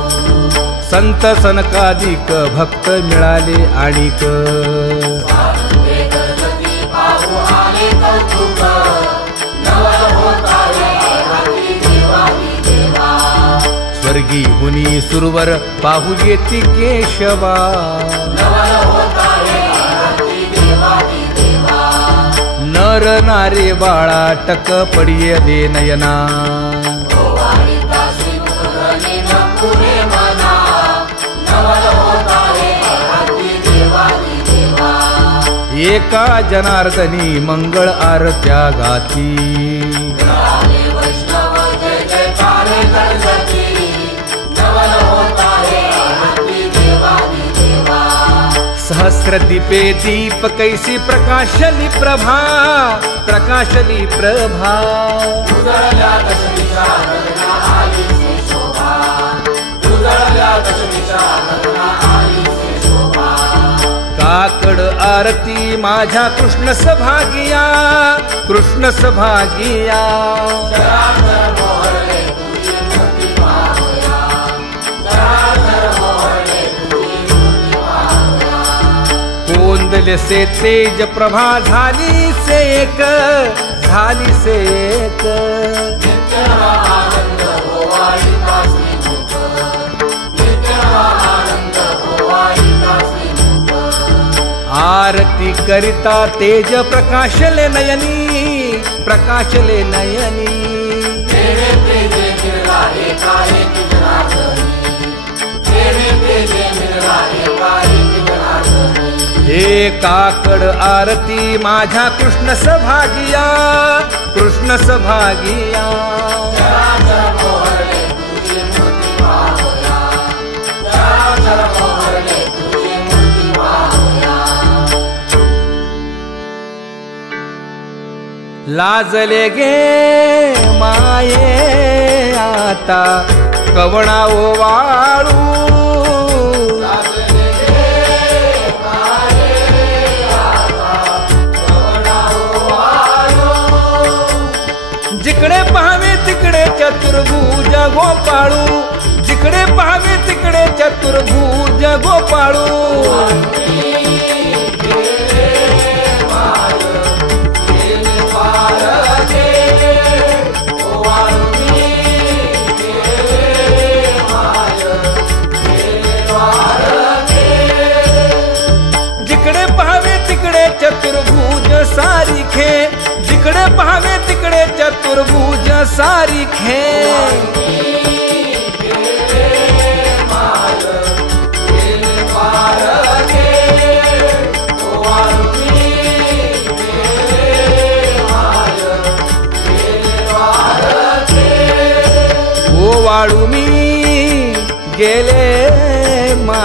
संत सनकादिक भक्त मिळाले आणिक स्वानंदे गणपती पाहू आले कौतुक नवल होता रे हरी देवादी देवा स्वर्गी हुनी सुरवर पाहू येती केशवा नवल होता रे हरी देवादी देवा नर नारे बाळा टक पडिये दे नयना ओवाळीता श्रीमुखधनी नपुरे मना नवल होता रे हरी देवादी देवा एका जनार्दनी मंगळ आरत्या गाती राले वैष्णव जय जयकार गणपती नवल होता रे हरी देवादी देवा सहस्र दीपे दीप कैसी प्रकाशली प्रभा प्रकाशली प्रभा उजळल्या दशमीच्या गगना आलीची शोभा उजळल्या दशमीच्या गगना आलीची शोभा काकड आरती माझ्या कृष्ण सभागिया कृष्ण सभागिया चराचर मोहरले तुझी मूर्ती पाहूया चराचर मोहरले तुझी मूर्ती पाहूया कोंदले से तेज प्रभा झाली से एक झाली से एक नित्य आनंद ओवाळीता श्रीमुख नित्य आनंद ओवाळीता श्रीमुख आरती करिता तेज प्रकाशले नयनी प्रकाशले नयनी तेरे तेजे मिळला एकाएकी जनार्दनी तेरे तेजे मिळला एकाएकी जनार्दनी हे काकड आरती माझ्या कृष्ण सभागिया कृष्ण सभागिया चराचर मोहरले तुझी मूर्ती पाहूया चराचर मोहरले तुझी मूर्ती पाहूया लाजले गे माये आता कवणा ओवाळू जिकडे पाहावे तिकडे चतुर्भुज गोपाळू जिकडे पाहावे तिकडे चतुर्भुज गोपाळू जिकडे पाहावे तिकडे चतुर्भुज सारिखे जिकडे पाहावे तिकडे चतुर्भुज सारिखे वाळू मी गेले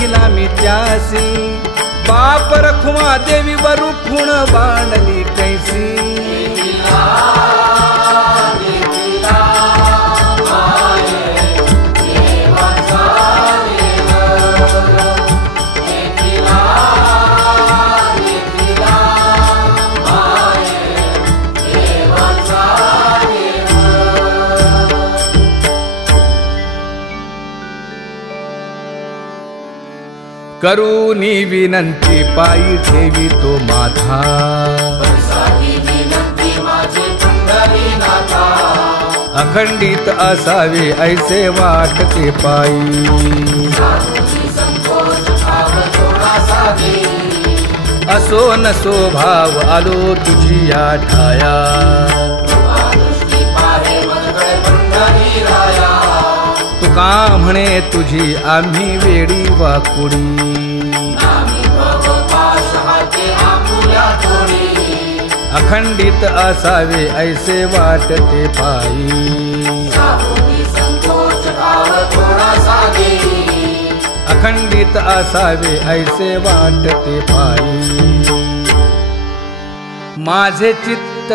देखिला मी त्यासी बाप रखुमा देवी वरु खुण बांधली कैसी करूनी विनंती पायी ठेवी तो माथा अखंडित असावे ऐसे वाटते पायी असो नसो भाव आलो तुझी या ठाया तुका म्हणे तुझी आम्ही वेडी वाकुडी अखंडित असावे ऐसे वाटते पायी अखंडित असावे ऐसे वाटते पायी माझे चित्त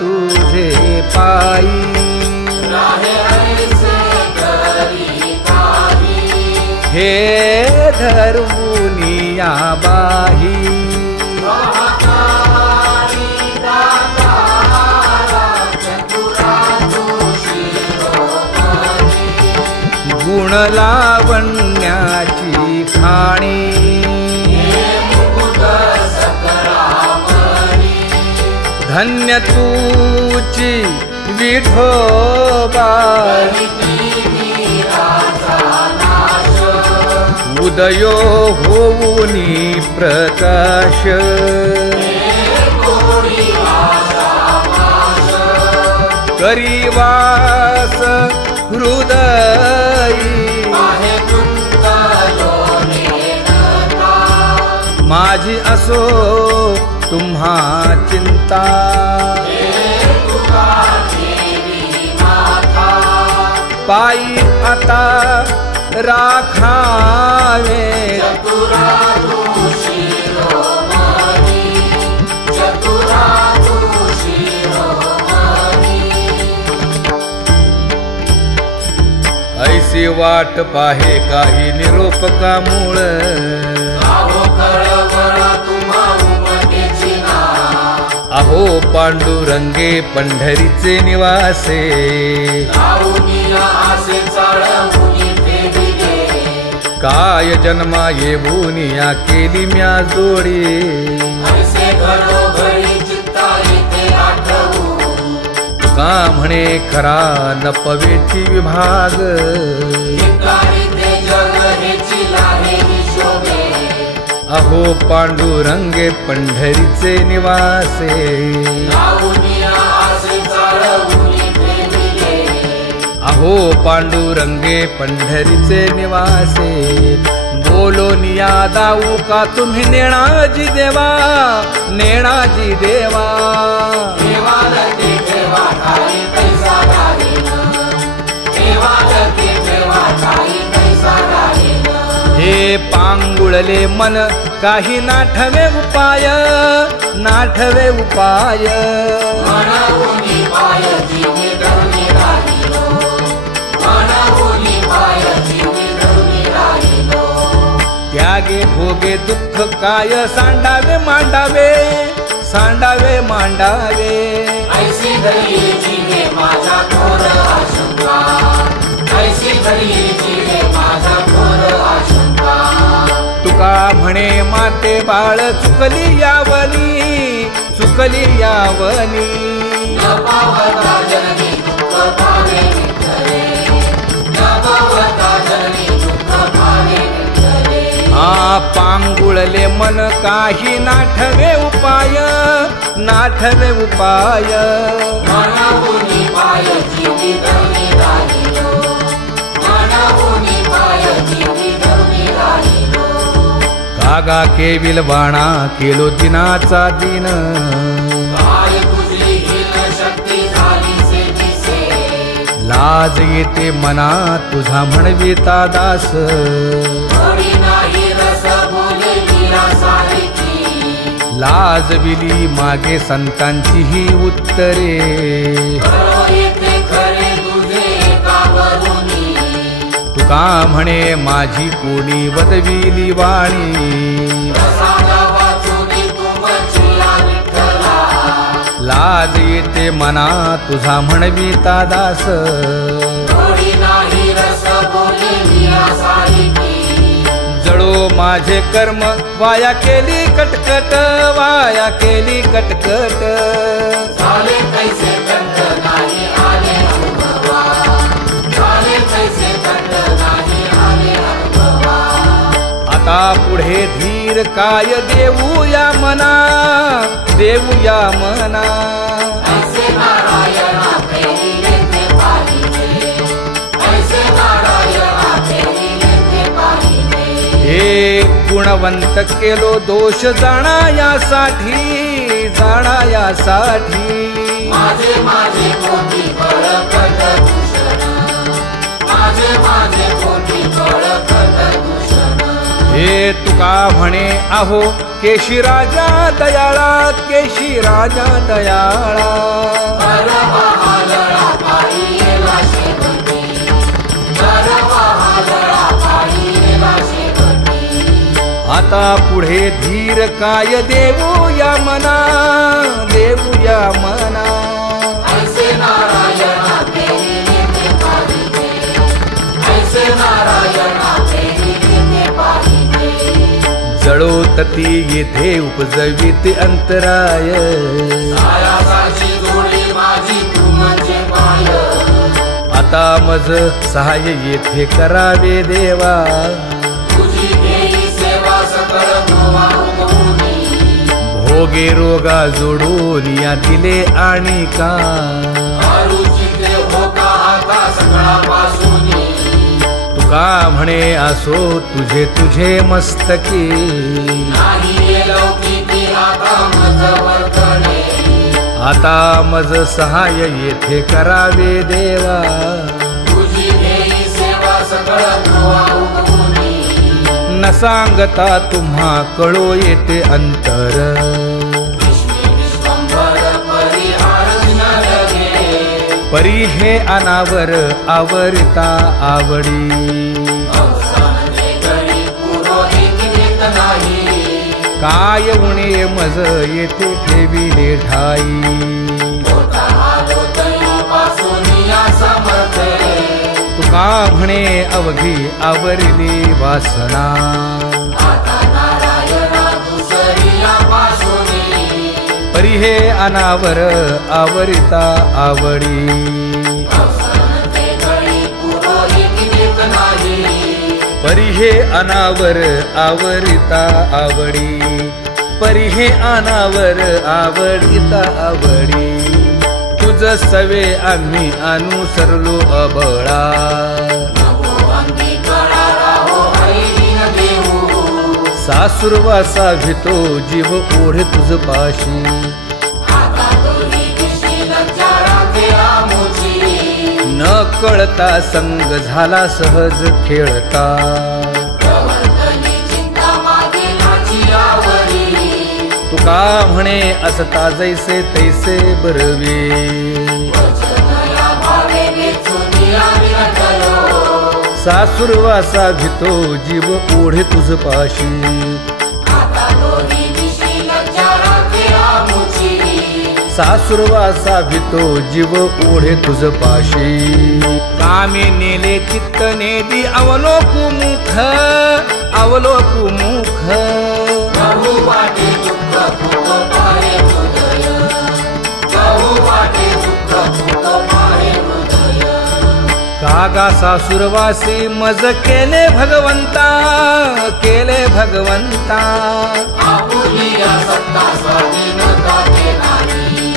तुझे पायी हे धर्मुनिया बाही गुण लावण्याची खाणी धन्य तूची विठोबा उदयो होऊनी प्रकाश करीवास हृदयी माझी असो तुम्हा चिंता पायी आता राखावे ऐसी वाट पाहे काही निरोप का मूळ अहो पांडुरंगे पंढरीचे निवासे काय जन्मा येऊन या केली म्या जोडी का म्हणे खरा नपवेची विभाग अहो पांडुरंगे पंढरीचे निवासे अहो पांडुरंगे पंढरीचे निवासे बोलो निया दाऊ का तुम्ही नेणाजी देवा नेणाजी देवा हे पांगुळले मन काही नाठवे उपाय नाठवे उपाय त्यागे भोगे दुःख काय सांडावे मांडावे सांडावे मांडावे ऐसी धैर्याची हे माझा घोर आशंका ऐसी धैर्याची हे माझा घोर आशंका तुका म्हणे माते बाळ चुकली यावनी चुकली यावनी न पावता जननी दुःख भावे विठ्ठले न पावता जननी दुःख भावे विठ्ठले हा पांगुळले मन काही नाठवे उपाय नाठवे उपाय मनावूनी पाय जीवी धरणी राहिलो मनावूनी पाय जीवी धरणी राहिलो कागा केविल बाणा केलो दिनाचा दिन काय तुझी हीन शक्ती झाली से दिसे लाज येते मना तुझा म्हणविता दास थोडी नाही यासारखी लाजविली मागे संतांची ही उत्तरे येते खरे तुझे कावरुनी तुका म्हणे माझी कोणी वदविली वाणी प्रसाद वाचुनी तुमची या विठ्ठला लाज येते मना तुझा म्हणविता दास थोडी नाही रस बोले यासारखी जळो माझे कर्म वाया केली कटकट वाया केली कटकट झाले कैसे कंठ नाही आले अनुभवा झाले कैसे कंठ नाही आले अनुभवा आता पुढे धीर काय देऊया मना देऊया मना ऐसे नारायणा फेरिले ते पाहिले ऐसे नारायणा फेरिले ते पाहिले हे गुणवंत केलो दोष जाणायासाठी जाणायासाठी माझे माझे कोटी बळकट दूषण माझे माझे कोटी बळकट दूषण हे तुका म्हणे आहो केशी राजा दयाळा केशी राजा दयाळा परवाहालळा पाहिला शेवटी परवाहालळा पाहिला शेवटी आता पुढे धीर काय देऊया मना देऊया मना ऐसे नारायणा फेरिले ते पाहिले ऐसे नारायणा फेरिले ते पाहिले जळोतती येथे उपजविते अंतराय सायासाची जोडी माझी तू म्हणजे पाय आता मज सहाय्य येथे करावे देवा तुझी घेई सेवा सकळ गोवा उगवूनी भोगे रोगा जोडून या दिले आणि का आरुचिते होका आता सगळापासूनी तुका म्हणे असो तुझे तुझे मस्तकी नाही ये लौकिकी आता मज वर्तणे आता मज सहाय्य येथे करावे देवा तुझी घेई सेवा सकळ गोवा उगवूनी न सांगता तुम्हा कळो येते अंतर विश्वे विश्वंभर परिहार न लगे परी हे अनावर आवरता आवडी अवसानते घडी पुरोहित देत नाही काय उणे मज येथे ठेविले ठाई होता आलो तैपासून या समर्थे तुका म्हणे अवघी आवरली वासना आता नारायणा दुसरी यापासूनी परी हे अनावर आवरिता आवडी अवसानते घडी पुरोहित देत नाही परी हे अनावर आवरिता आवडी परी हे अनावर आवडिता आवडी तुझ सवे आम्ही अनुसरलो अबळा नको अंगी कळा राहो ऐन देऊ सासुरवासा भितो जीव ओढे तुझ पाशी आता दोन्ही दिशी लज्जा राखे आमुची न कळता संग झाला सहज खेळता प्रवर्तनी चिंता मागे नाची आवरी तुका म्हणे असता जैसे तैसे बरवे वचन या भावे वेचून या विरटलो सासुरवासा भितो जीव ओढे तुझ पाशी आता दोन्ही दिशी लज्जा राखे आमुची सासुरवासा भितो जीव ओढे तुझ पाशी कामी नेले चित्त नेदी अवलोकु मुख गहू वाटे दुःख फुट पारे हृदय गहू वाटे दुःख फुट पारे हृदय कागा सासुरवासी मज केले भगवंता आपुलिया सत्ता स्वाधीनता के नाही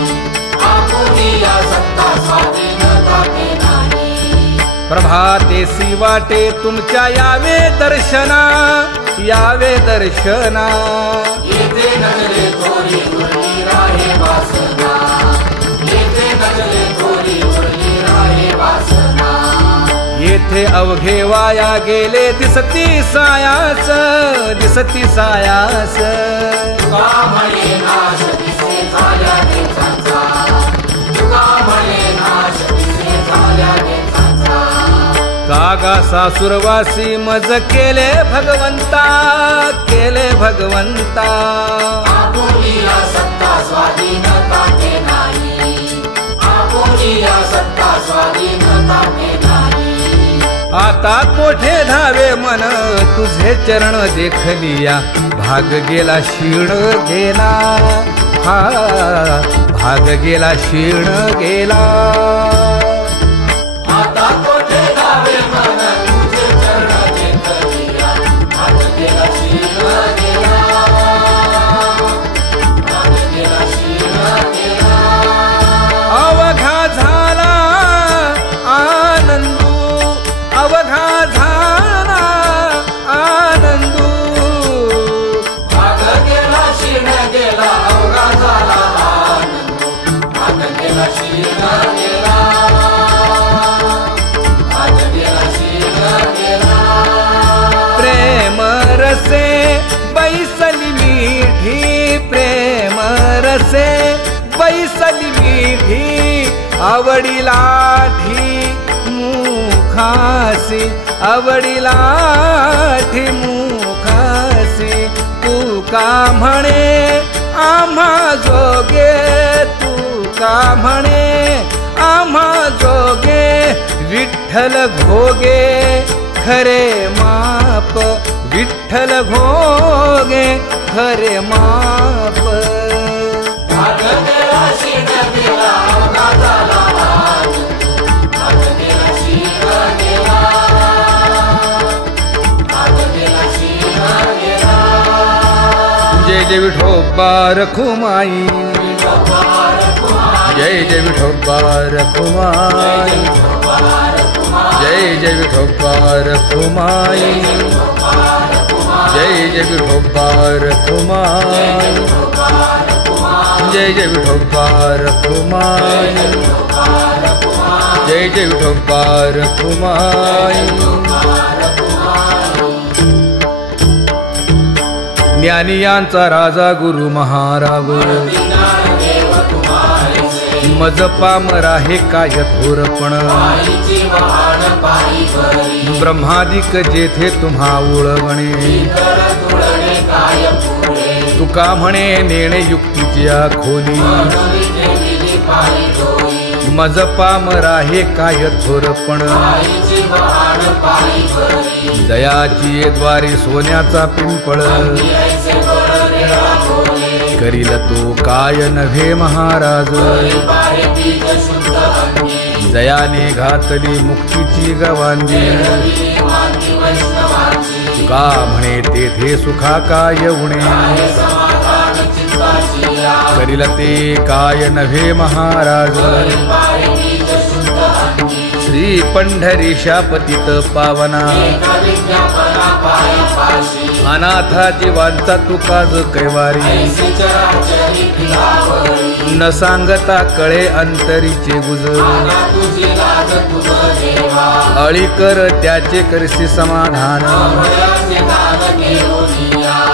आपुलिया सत्ता स्वाधीनता के नाही प्रभातेसी वाटे तुमच्या यावे दर्शना येथे नजरे थोरी उरली राहे वासना येथे नजरे थोरी उरली राहे वासना जेथे अवघे वाया गेले दिसती सायास दिसती सायास तुका म्हणे नाश दिसे झाल्या देशाचा तुका म्हणे नाश दिसे झाल्या देशाचा कागा सासुरवासी मज केले भगवंता आपुलिया सत्ता स्वाधीनता ते नाही आपुलिया सत्ता स्वाधीनता ते नाही आता कोठे धावे मन तुझे चरण देखलिया भाग गेला क्षीण गेला हा भाग गेला क्षीण गेला आता कोठे धावे मन तुझे चरण देखलिया भाग गेला क्षीण गेला भाग गेला क्षीण गेला अवघा झाला आनंदू अवघा झाला आनंदू भाग गेला क्षीण गेला अवघा झाला आनंद भाग गेला क्षीण गेला भाग गेला क्षीण गेला प्रेम रसे बैसली मीठी प्रेम रसे बैसली मीठी आवडीलाठी मुखासी आवडीलाठी मुखासी तू का म्हणे आम्हा जोगे तू का म्हणे आम्हा जोगे विठ्ठल घोगे खरे माप विठ्ठल घोगे खरे माप भाग गेला क्षीण गेला अवघा झाला आनंद भाग गेला क्षीण गेला भाग गेला क्षीण गेला जय जय विठोबा रखुमाई जय जय विठोबा रखुमाई जय जय विठोबा रखुमाई जय जय विठोबा रखुमाई जय जय विठोबा रखुमाई जय जय विठोबा रखुमाई ज्ञानियांचा राजा गुरु महाराव मज पामरा हे काय थोरपण ब्रह्मादिक जेथे तुम्हा उळवणे तुका म्हणे नेणे युक्तीची खोली मज पामरा हे काय थोरपण दयाची द्वारी सोन्याचा पिंपळ करील तो काय नव्हे महाराज दयाने घातली मुक्तीची गवांदी तुका म्हणे तेथे सुखा काय उणे करील ते काय नव्हे महाराज श्री पंढरीशा पतित पावना अनाथा जीवांचा तुकाज कैवारी न सांगता कळे अंतरीचे गुज अळी कर त्याचे करसी समाधान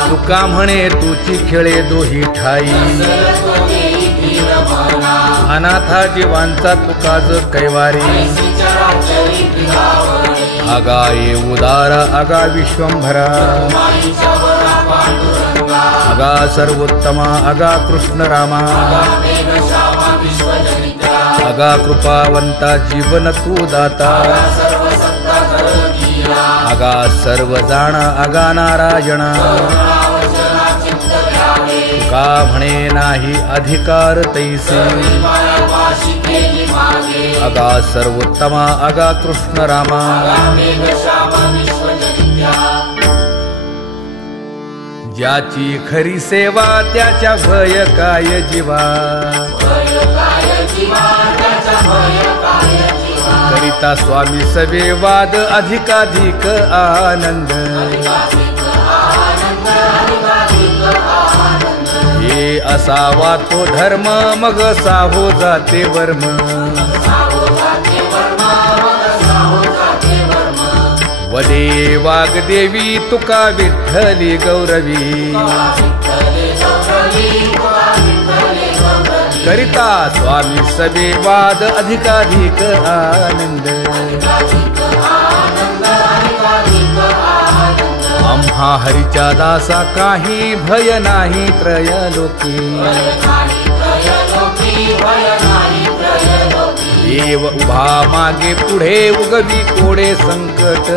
तुका म्हणे तुची खेळे दोही ठाई अनाथा जीवांचा तुकाज कैवारी आगा ये उदारा आगा विश्वंभरा आगा सर्वोत्तमा आगा कृष्ण रामा आगा कृपावंता जीवन तू दाता आगा सर्व जाणा आगा नारायणा तुका म्हणे नाही अधिकार तैसे आगा सर्वोत्तमा आगा कृष्ण रामा ज्याची खरी सेवा त्याच्या भय काय जीवा करिता स्वामी सवे वाद अधिकाधिक आनंद हे असावा तो धर्म मग साहो जाते वर्म पदे वाग्देवी तुका विठ्ठली गौरवी करिता स्वामी सवे वाद अधिकाधिक आनंद आम्हा हरीच्या दासा काही भय नाही त्रयलोकी देव उभा मागे पुढे उगवी कोडे संकट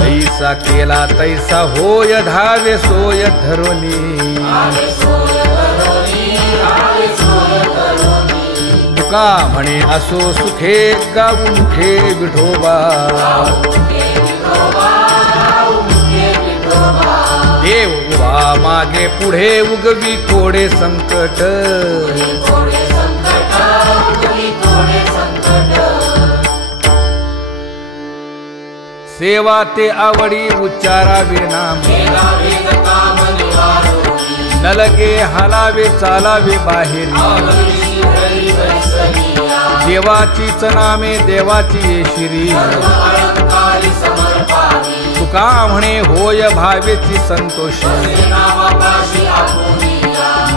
तैसा केला तैसा होय धावे सोय धरोनी तुका म्हणे असो सुखे गाऊ मुखे विठोबा देव उभा मागे पुढे उगवी कोडे संकट सेवा ते आवडी उच्चारावे नाम न लगे हालावे चालावे बाहेरी देवाचीच नामे देवाची शिरी तुका म्हणे होय भावेची संतोषी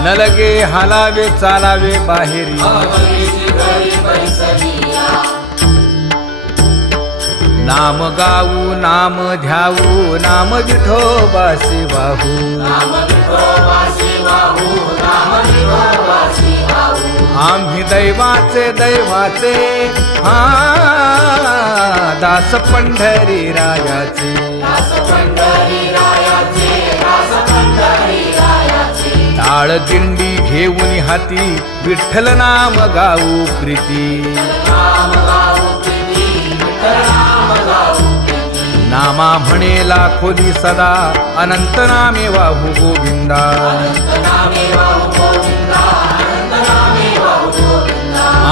न लगे हालावे चालावे बाहेरी नाम गाऊ नाम ध्याऊ नाम विठोबासी वाहू आम्ही दैवाचे दैवाचे हा दास पंढरी रायाचे टाळ दिंडी घेऊन हाती विठ्ठल नाम गाऊ प्रीती नामा म्हणे लाखोली सदा अनंत नामे वाहू गोविंदा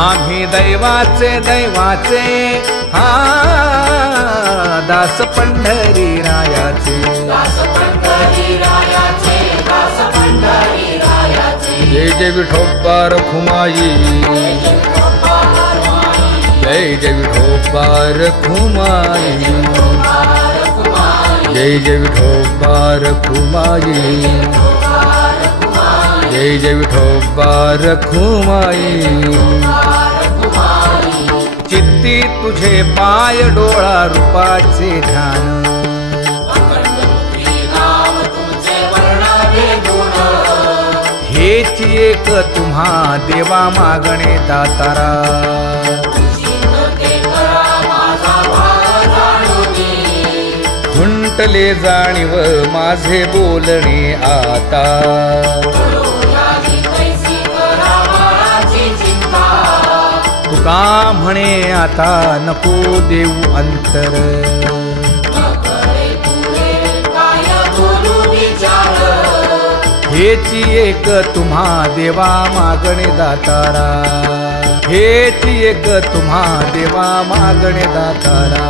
आम्ही दैवाचे दैवाचे हा दास पंढरी रायाचे जय जय विठोबा रखुमाई जय जय विठोबा रखुमाई जय जय विठोबा रखुमाई जय जय विठोबा रखुमाई चित्ती तुझे पाय डोळा रूपाचे ध्यान हेच एक तुम्हा देवा मागणे दातारा खुंटले जाणीव माझे बोलणे आता तुका म्हणे आता नको देऊ अंतर हेची एक तुम्हा देवा मागणे दातारा हेची एक तुम्हा देवा मागणे दातारा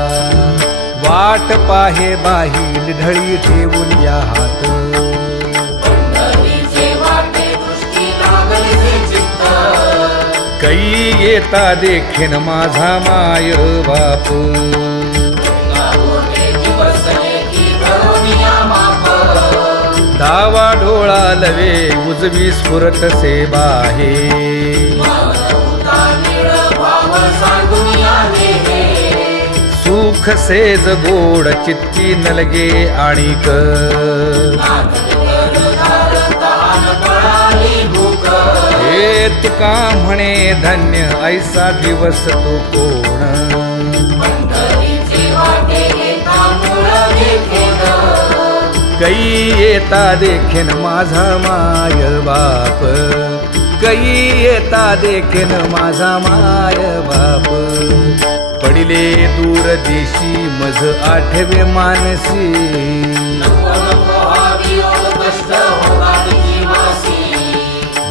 वाट पाहे बाही ढळी ठेवून या हात कै येता देखीन माझा माय बाप डावा डोळा लवे उजवी स्फुरत से बाहे सुख सेज गोड चित्ती न लगे आणिक हे तुका म्हणे धन्य ऐसा दिवस तो कोण कै येता देखीन माझा माय बाप कै येता देखीन माझा माय बाप पडिले दूर देशी मज आठवे मानसी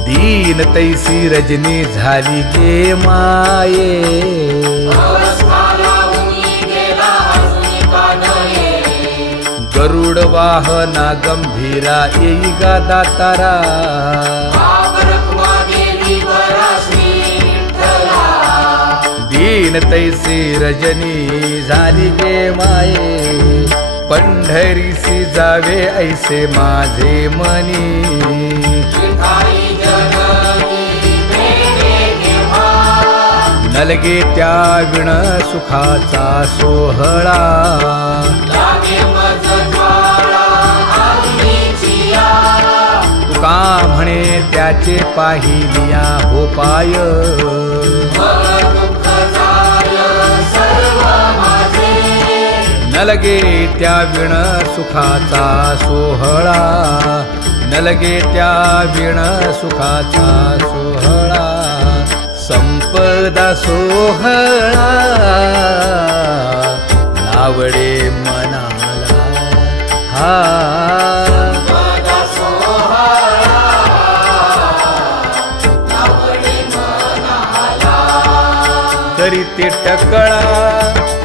दीन तैसी रजनी झाली गे माये गरुड वाहना गंभीरा येई गा दातारा दीन बिन तैसी रजनी झाली गे माये, पंढरीसी जावे ऐसे माझे मनी. विठाई जननी भेटे केव्हा, नलगे त्या विण सुखाचा सोहळा. लागे मज ज्वाळा अग्नीची या, तुका म्हणे त्याचे पाहिलिया हो पाय. मग दुःख जाय सर्व माझे, नलगे त्या विण सुखाचा सोहळा. नलगे त्या विण सुखाचा सोहळा. संपदा सोहळा नावडे मनाला. हा मदा सोहळा नावडे मनाला. करीते टकळा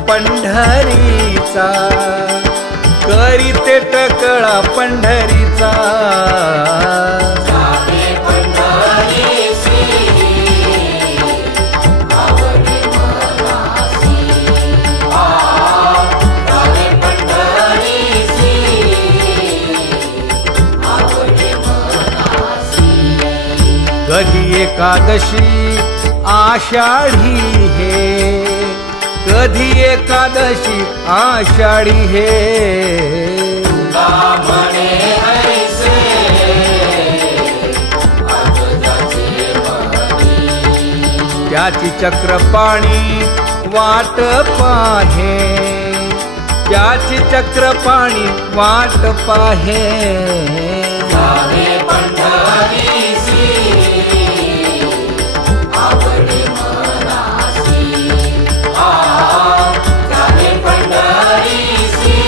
पंढरीचा, करीते टकळा पंढरीचा. जावे पंढरीसी, आवडे मनासी. जावे पंढरीसी, आवडे मनासी. कधी एकादशी आषाढी हे, कधी एकादशी आषाढी हे. तुका म्हणे ऐसे अजजाचे मनी, त्याची चक्रपाणी वाट पाहे, त्याची चक्रपाणी वाट पाहे. जावे पंढरीसी, आवडे मनासी. जावे पंढरीसी,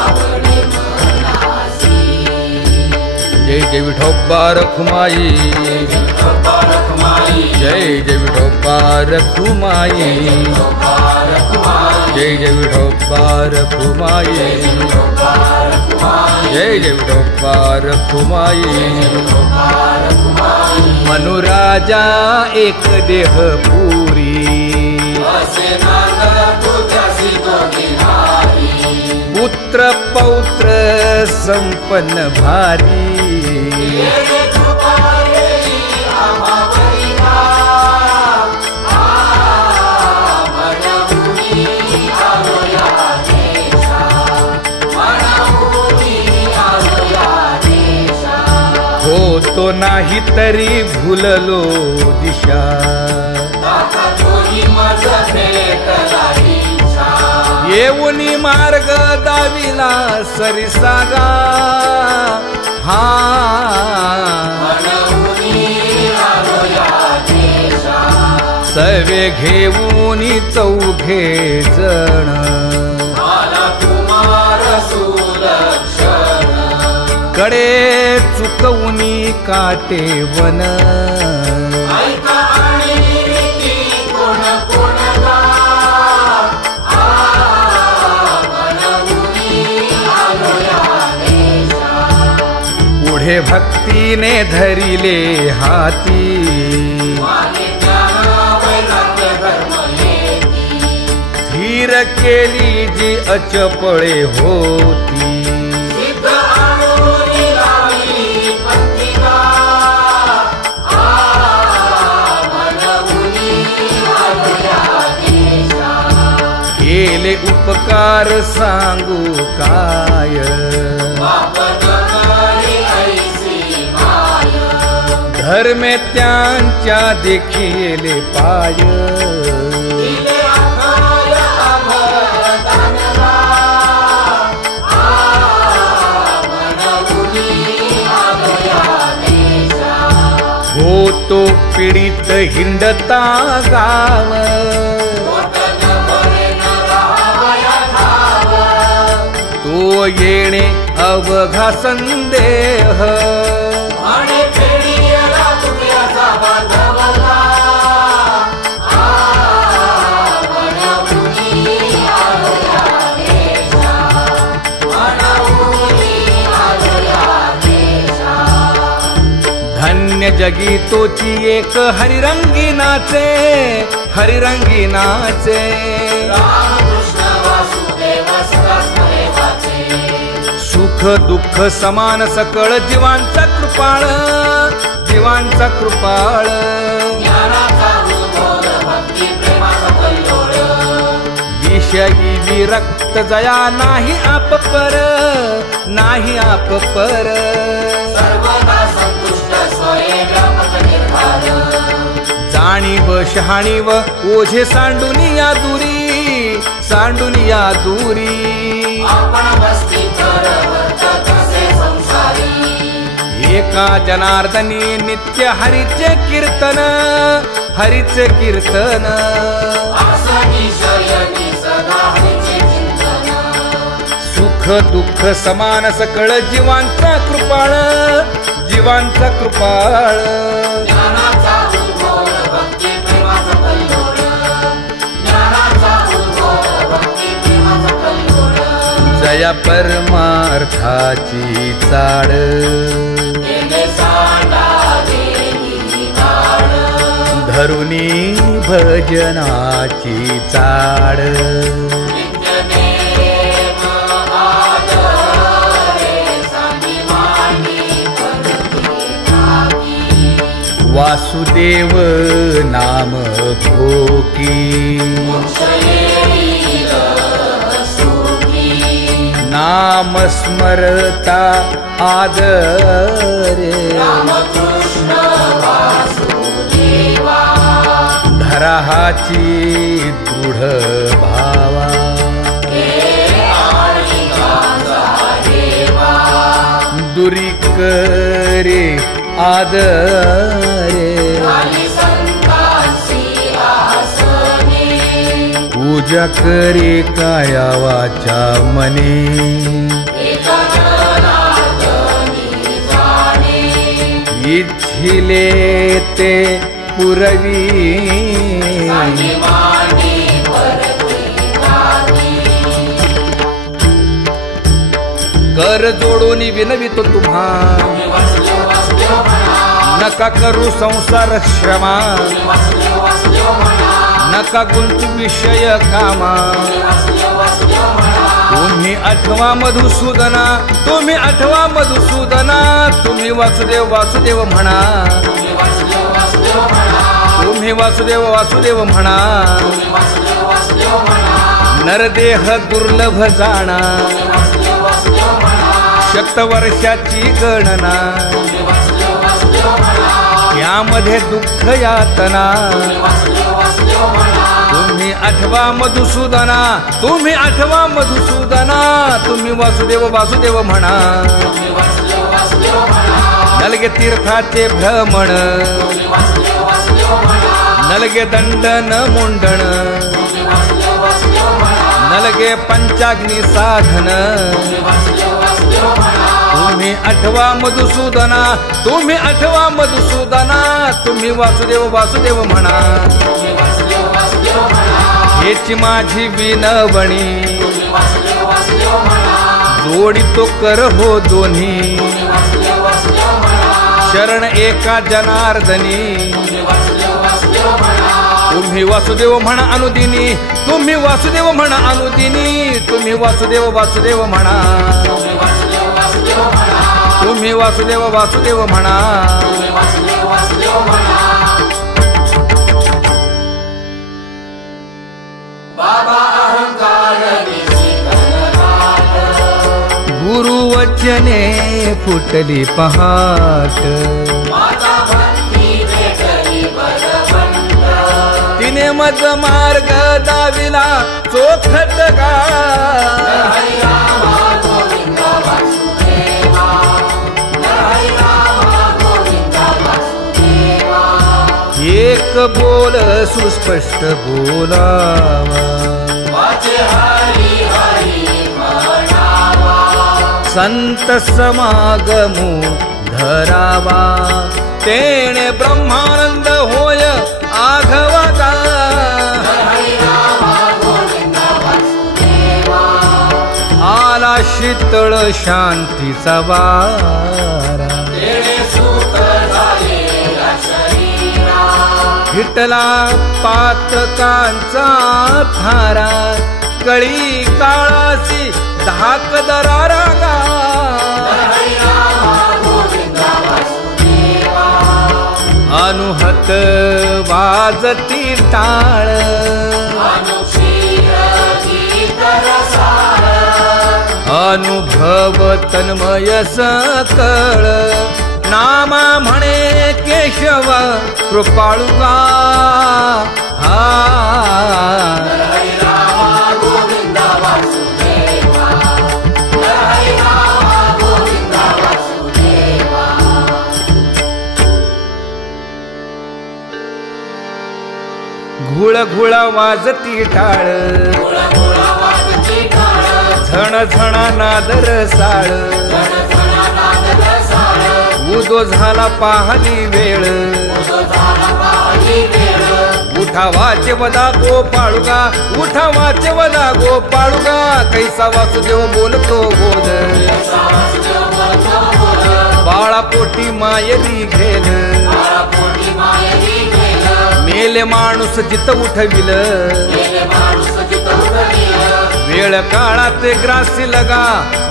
आवडे मनासी. जय जय विठोबा रखुमाई, रखुमाई, जय जय विठोबा रखुमाई. जय जय विठोबा रखुमाई, जय जय विठोबा रखुमाई. मनुराजा एक देह पुरी, असे नांद तुझ्यासी दोघींनाही. पुत्र पौत्र संपन्न भारी. येणे कृपा येई आम्हावरिला, मनभूमी आलो या देशा, मनभूमी आलो या देशा. होतो नाही तरी भुललो दिशा. आता तोही मज भेटला इच्छा, येऊनी मार्ग दाविला सरिसागा. हा मनभूमी आलो या देशा. सवे घेऊनी चौघे जण, आला कुमार सुलक्षण, कडे चुकवूनी काटे वन. ऐका आणि रीती कोण कोणता, मनभूमी आलो या देशा. पुढे भक्तीने धरिले हाती, मागे ज्ञान वैराग्य धर्म येती. धीर केली जी अचपळे होती. सिद्ध आणूनी लावली पत्रिका, मनभूमी आलो या देशा. केले उपकार सांगू काय. बाप जगली ऐसी माय, धर्मे त्यांच्या देखिले पाय. दिले अखय अभय दानवा, मनभूमी आलो या देशा. होतो पीडित हिंडता गाव. पोटन भरे न राहावया धाव, तो येणे अवघा संदेह. म्हणे फेडीला तुझ्याचा बांधवला, मनभूमी आलो या देशा. मनभूमी आलो या देशा. धन्य जगी तोची एक हरिरंगी नाचे, हरिरंगी नाचे. राम कृष्ण वासुदेव सदा स्मरे वाचे. सुख दुःख समान सकळ जीवांचा कृपाळ, जीवांचा कृपाळ. ज्ञानाचा उद्बोध भक्ती प्रेमाचा कल्लोळ. विषयी विरक्त जया नाही आप पर, नाही आप पर. सर्वदा संतुष्ट स्वये व्यापक निर्धार. जाणीव शहाणीव ओझे सांडुनिया दुरी, सांडुनिया दुरी. आपण बसती तर वर्तत असे संसारी. एका जनार्दनी नित्य हरीचे कीर्तन, हरीचे कीर्तन. आसनी शयनी सदा हरीचे चिंतन. सुख दुःख समान सकळ जीवांचा कृपाळ, जीवांचा कृपाळ. ज्ञानाचा उद्बोध भक्ती प्रेमाचा कल्लोळ. ज्ञानाचा उद्बोध भक्ती प्रेमाचा कल्लोळ. जया परमार्थाची चाड, देणे सांडा देवी काळ. धरुनी भजनाची चाड. नित्यनेम आदरे सांगी मांडी करती टाकी. वासुदेव नाम भोकी, मोक्ष येईल सुखी. नाम स्मरता आदरे. रामकृष्ण वासुदेवा. धराहाची दृढ भावा. दुरी करे आदरे. पूजा करे काया वाचा मने. इच्छिले ते पुरवी. कर जोडून विनवितो तुम्हा. नका करू संसार श्रमा. नका गुंतू विषय कामा. तुम्ही आठवा मधुसूदना, तुम्ही आठवा मधुसूदना. तुम्ही वासुदेव वासुदेव म्हणा. तुम्ही वासुदेव वासुदेव म्हणा. नरदेह दुर्लभ जाणा. शतवर्षाची गणना. यामध्ये दुःख यातना. तुम्ही आठवा मधुसूदना, तुम्ही आठवा मधुसूदना. तुम्ही वासुदेव वासुदेव म्हणा. नलगे तीर्थाचे भ्रमण. नलगे दंडन मुंडण. नलगे पंचाग्नी साधन. तुम्ही आठवा मधुसूदना, तुम्ही आठवा मधुसूदना. तुम्ही वासुदेव वासुदेव म्हणा. हेची माझी विनवणी. जोडितो कर हो दोन्ही. शरण एका जनार्दनी. तुम्ही वासुदेव म्हणा अनुदिनी. तुम्ही वासुदेव म्हणा अनुदिनी. तुम्ही वासुदेव वासुदेव म्हणा. तुम्ही वासुदेव वासुदेव म्हणा. बाबा अहंकार गुरुवचने फुटली पहाट. माता भक्ती भेटली बलवंत. तिने मज मार्ग दाविला चोखट गा. हरी रामा गोविंद वासुदेवा. हरी रामा गोविंद वासुदेवा. एक बोल सुस्पष्ट बोलावा. वाचे हरी हरी म्हणावा. संत समागमू धरावा. तेणे ब्रह्मानंद होय आघवा गा. हरी रामा गोविंद वासुदेवा. आला शीतळ शांतीचा वारा. तेणे सुख झाले विठ्ठला पातकांचा थारा कळी काळासी धाक दरारा गा अनुहत वाजती टाळ अनुभव तन्मय सकळ नामा म्हणे केशव कृपाळुगा हा घुळ घुळ वाजती टाळ झण झणा नादर साळ उदो झाला पाहली वेळ उठा वाचे वदा गोपाळुगा उठा वाचे वदा गोपाळुगा कैसा वासुदेव बोलतो बोल बाळा पोटी मायरी घेल मेले माणूस जित उठविल वेळ काळात ग्रासी लगा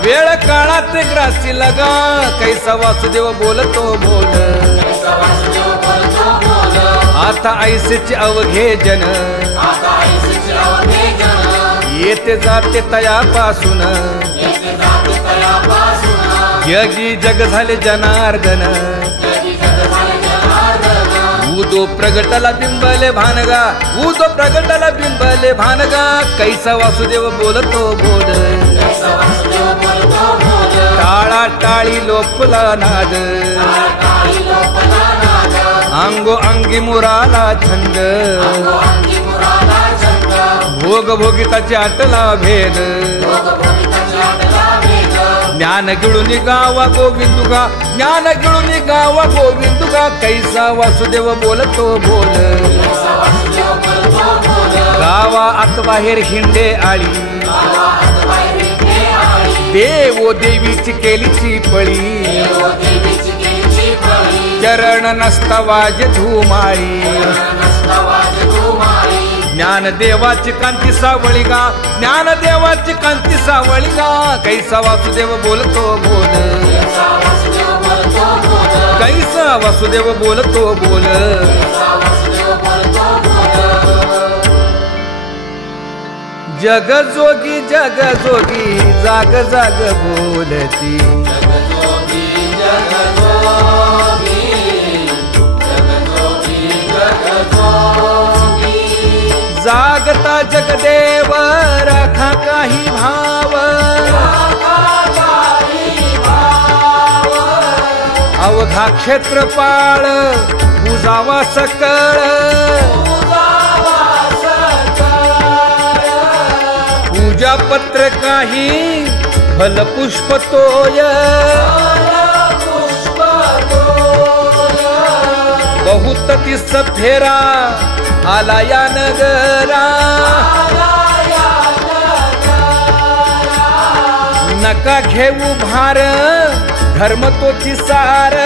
वेळ काळात ग्रासी लगा कैसा वासुदेव बोलतो बोल आता ऐसेचे अवघे जन येते जाते तयापासून जगी जग झाले जनार्दन उदो प्रगटला बिंबले भानगा उदो प्रगटला बिंबले भानगा कैसा वासुदेव बोलतो बोल टाळा टाळी लोपला नाद अंगो अंगी मुराला छंद भोग भोगिताचे आटला भेद ज्ञान गिळून गावा गोविंदुगा ज्ञान गिळून गावा गोविंदुगा कैसा वासुदेव बोलतो बोल गावा आत बाहेर हिंडे आळी देवो देवीची केलीची पळी चरण नसता वाज धुमाळी ज्ञान देवाची कांती सावळी गा ज्ञान देवाची कांती सावळी गा कैसा वासुदेव बोलतो बोल कैसा वासुदेव बोलतो बोल जग जोगी जाग जाग बोलती जागता जगदेव राखा काही भाव अवघा क्षेत्रपाळ पूजावा सकळ पूजा पत्र काही फलपुष्प तोय बहुत तिस फेरा आला या नगरा नका घेऊ भार धर्म तोची सार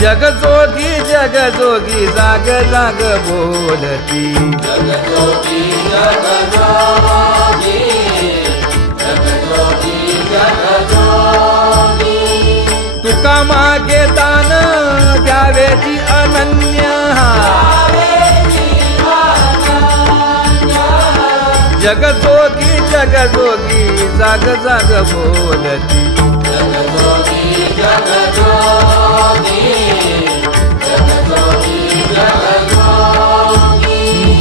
जग जोगी जाग जाग बोलती तुका मागे दान द्यावेची अनन्य जग जोगी जाग जाग बोलती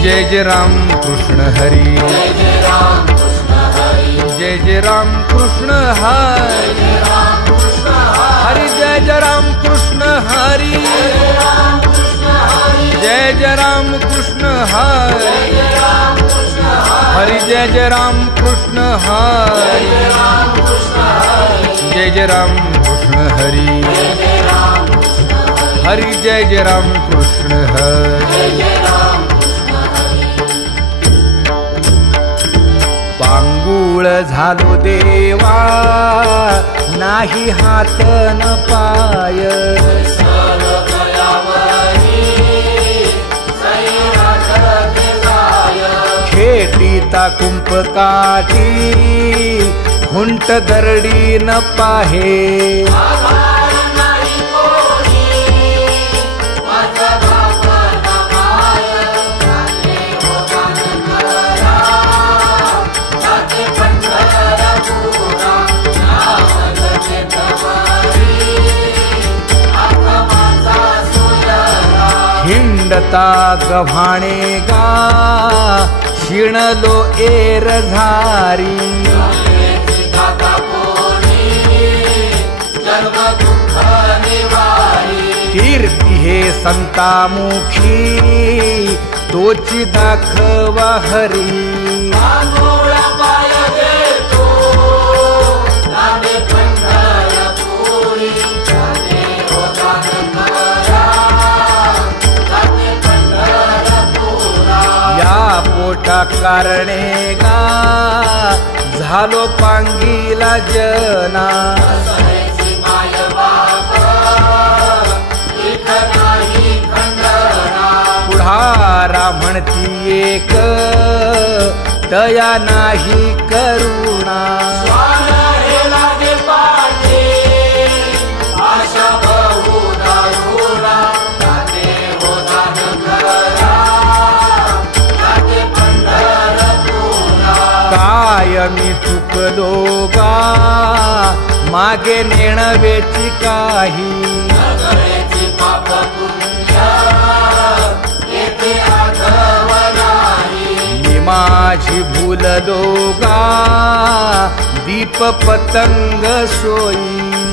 जय जय राम कृष्ण हरी जय जय राम कृष्ण हरी हरि जय जय राम कृष्ण हरि जय जय राम कृष्ण हरि हरि जय जय राम कृष्ण हरि जय जय राम कृष्ण हरि हरि जय जय राम कृष्ण हरि पांगुळ झालो देवा नाही हात न पाय खेटीता कुंप काठी हुंट दरडी न पाहे हिंडता गव्हाणे गा शिणलो एर झारी कीर्ती हे संतामुखी तोची दाखवा हरी पोटा कारणे गा झालो पांगीला जना पुढारा म्हणती एक तया नाही करुणा काय मी चुकलो गा मागे नेणवेची काही मी माझी भूललो गा दीप पतंग सोयी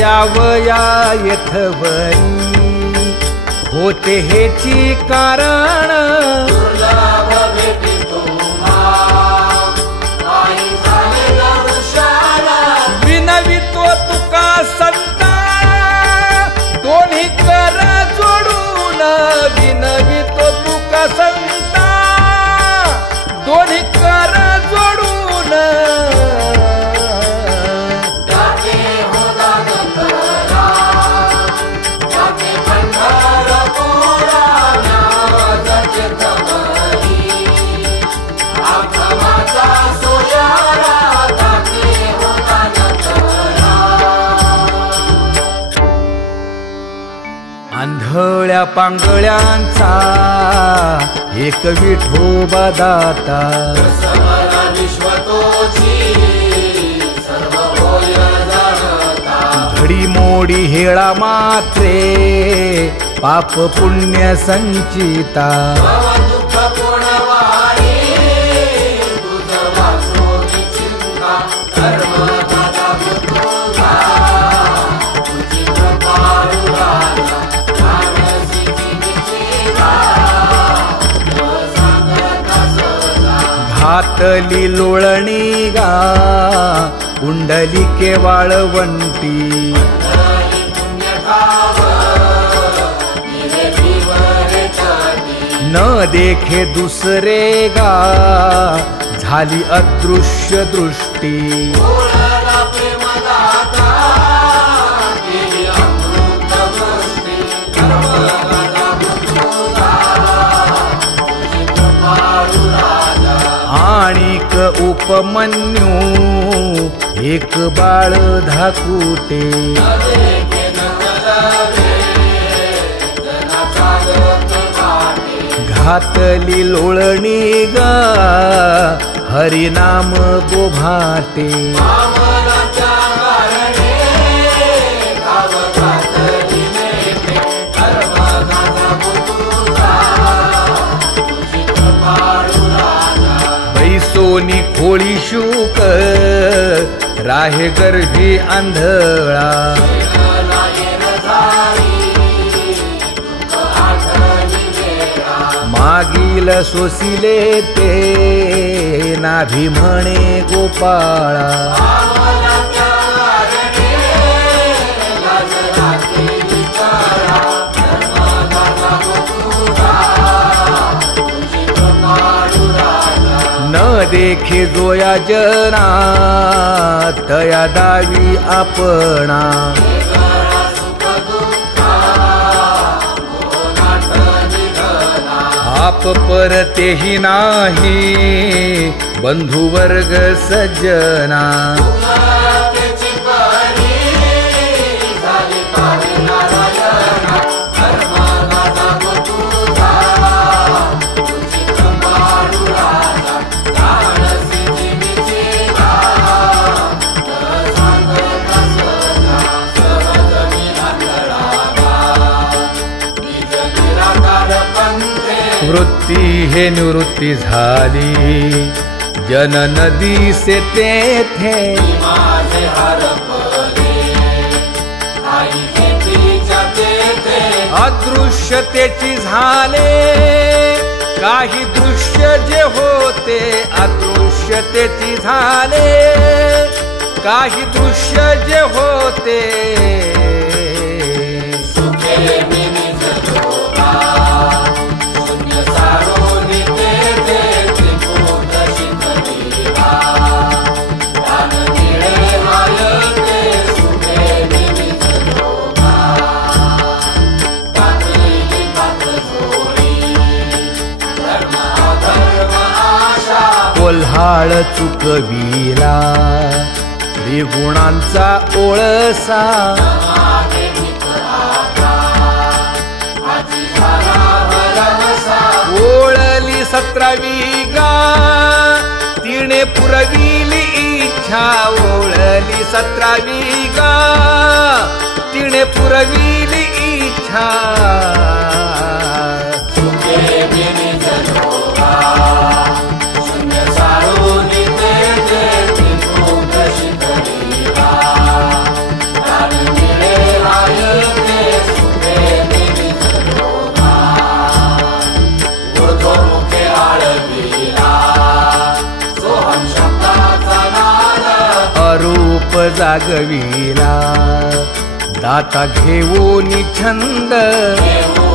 यावया यथवरी होते हेची कारण विनवितो तुका संता दोन्ही कर जोडून विनवितो तुका संता दोन्ही कर जोडून आंधळ्या पांगळ्यांचा एक विठोबा दाता घडी मोडी हेळा मात्रे पाप पुण्य संचिता घातली लोळणी गा कुंडली केवाळ वंटी न देखे दुसरे गा झाली अदृश्य दृष्टी आणिक उपमन्यू एक बाळ धाकुटे घातली लोळणी गा हरिनाम बोभाटे बैसोनी खोळी शूक राहे गर्भी आंधळा मागील सोसिले ते नाभी म्हणे गोपाळा आवला त्यारणे लाजला केली काळा धर्मदाता गोकुळा तुझी कृपाळू राजा न देखे जोया जना तया दावी आपणा वेगळा सुख दुःखा मोनाट निधना आप परतेही नाही बंधू वर्ग सज्जना त्याची परी झाली पावे नारायणा धर्मदाता गोकुळा तुझी कृपाळू राजा जाणसी जिनीची गाव सांगता सजा सहज निराकरावा निज निराकार पंथे वृत्ती हे निवृत्ती झाली जन नदी से तेथे माझे हरपले आई खेतीच्या तेथे अदृश्यतेची झाले काही दृश्य जे होते अदृश्यतेची झाले काही दृश्य जे होते सुखे मिनिज लोका शून्य सारोनी तेथे त्रिपुट शिखरीवा प्राण निळे मायते सुखे मिनिज लोका पातळी पात जोडी धर्म अधर्म आशा कोल्हाळ चुकविला त्रिगुणांचा ओळसा मागे मित्राचा आजी झाला भरवसा ओळली 17वी गा तिने पुरविली इच्छा ओळली 17वी गा तिने पुरविली इच्छा सुखे मिनिज लोका शून्य सारोनी तेथे त्रिपुट शिखरीवा प्राण निळे रायते सुखे मिनिज लोका ऊर्ध्वमुखे आळविला सोहम शब्दाचा नाद अरूप जागविला दाता घेऊन छंद देऊ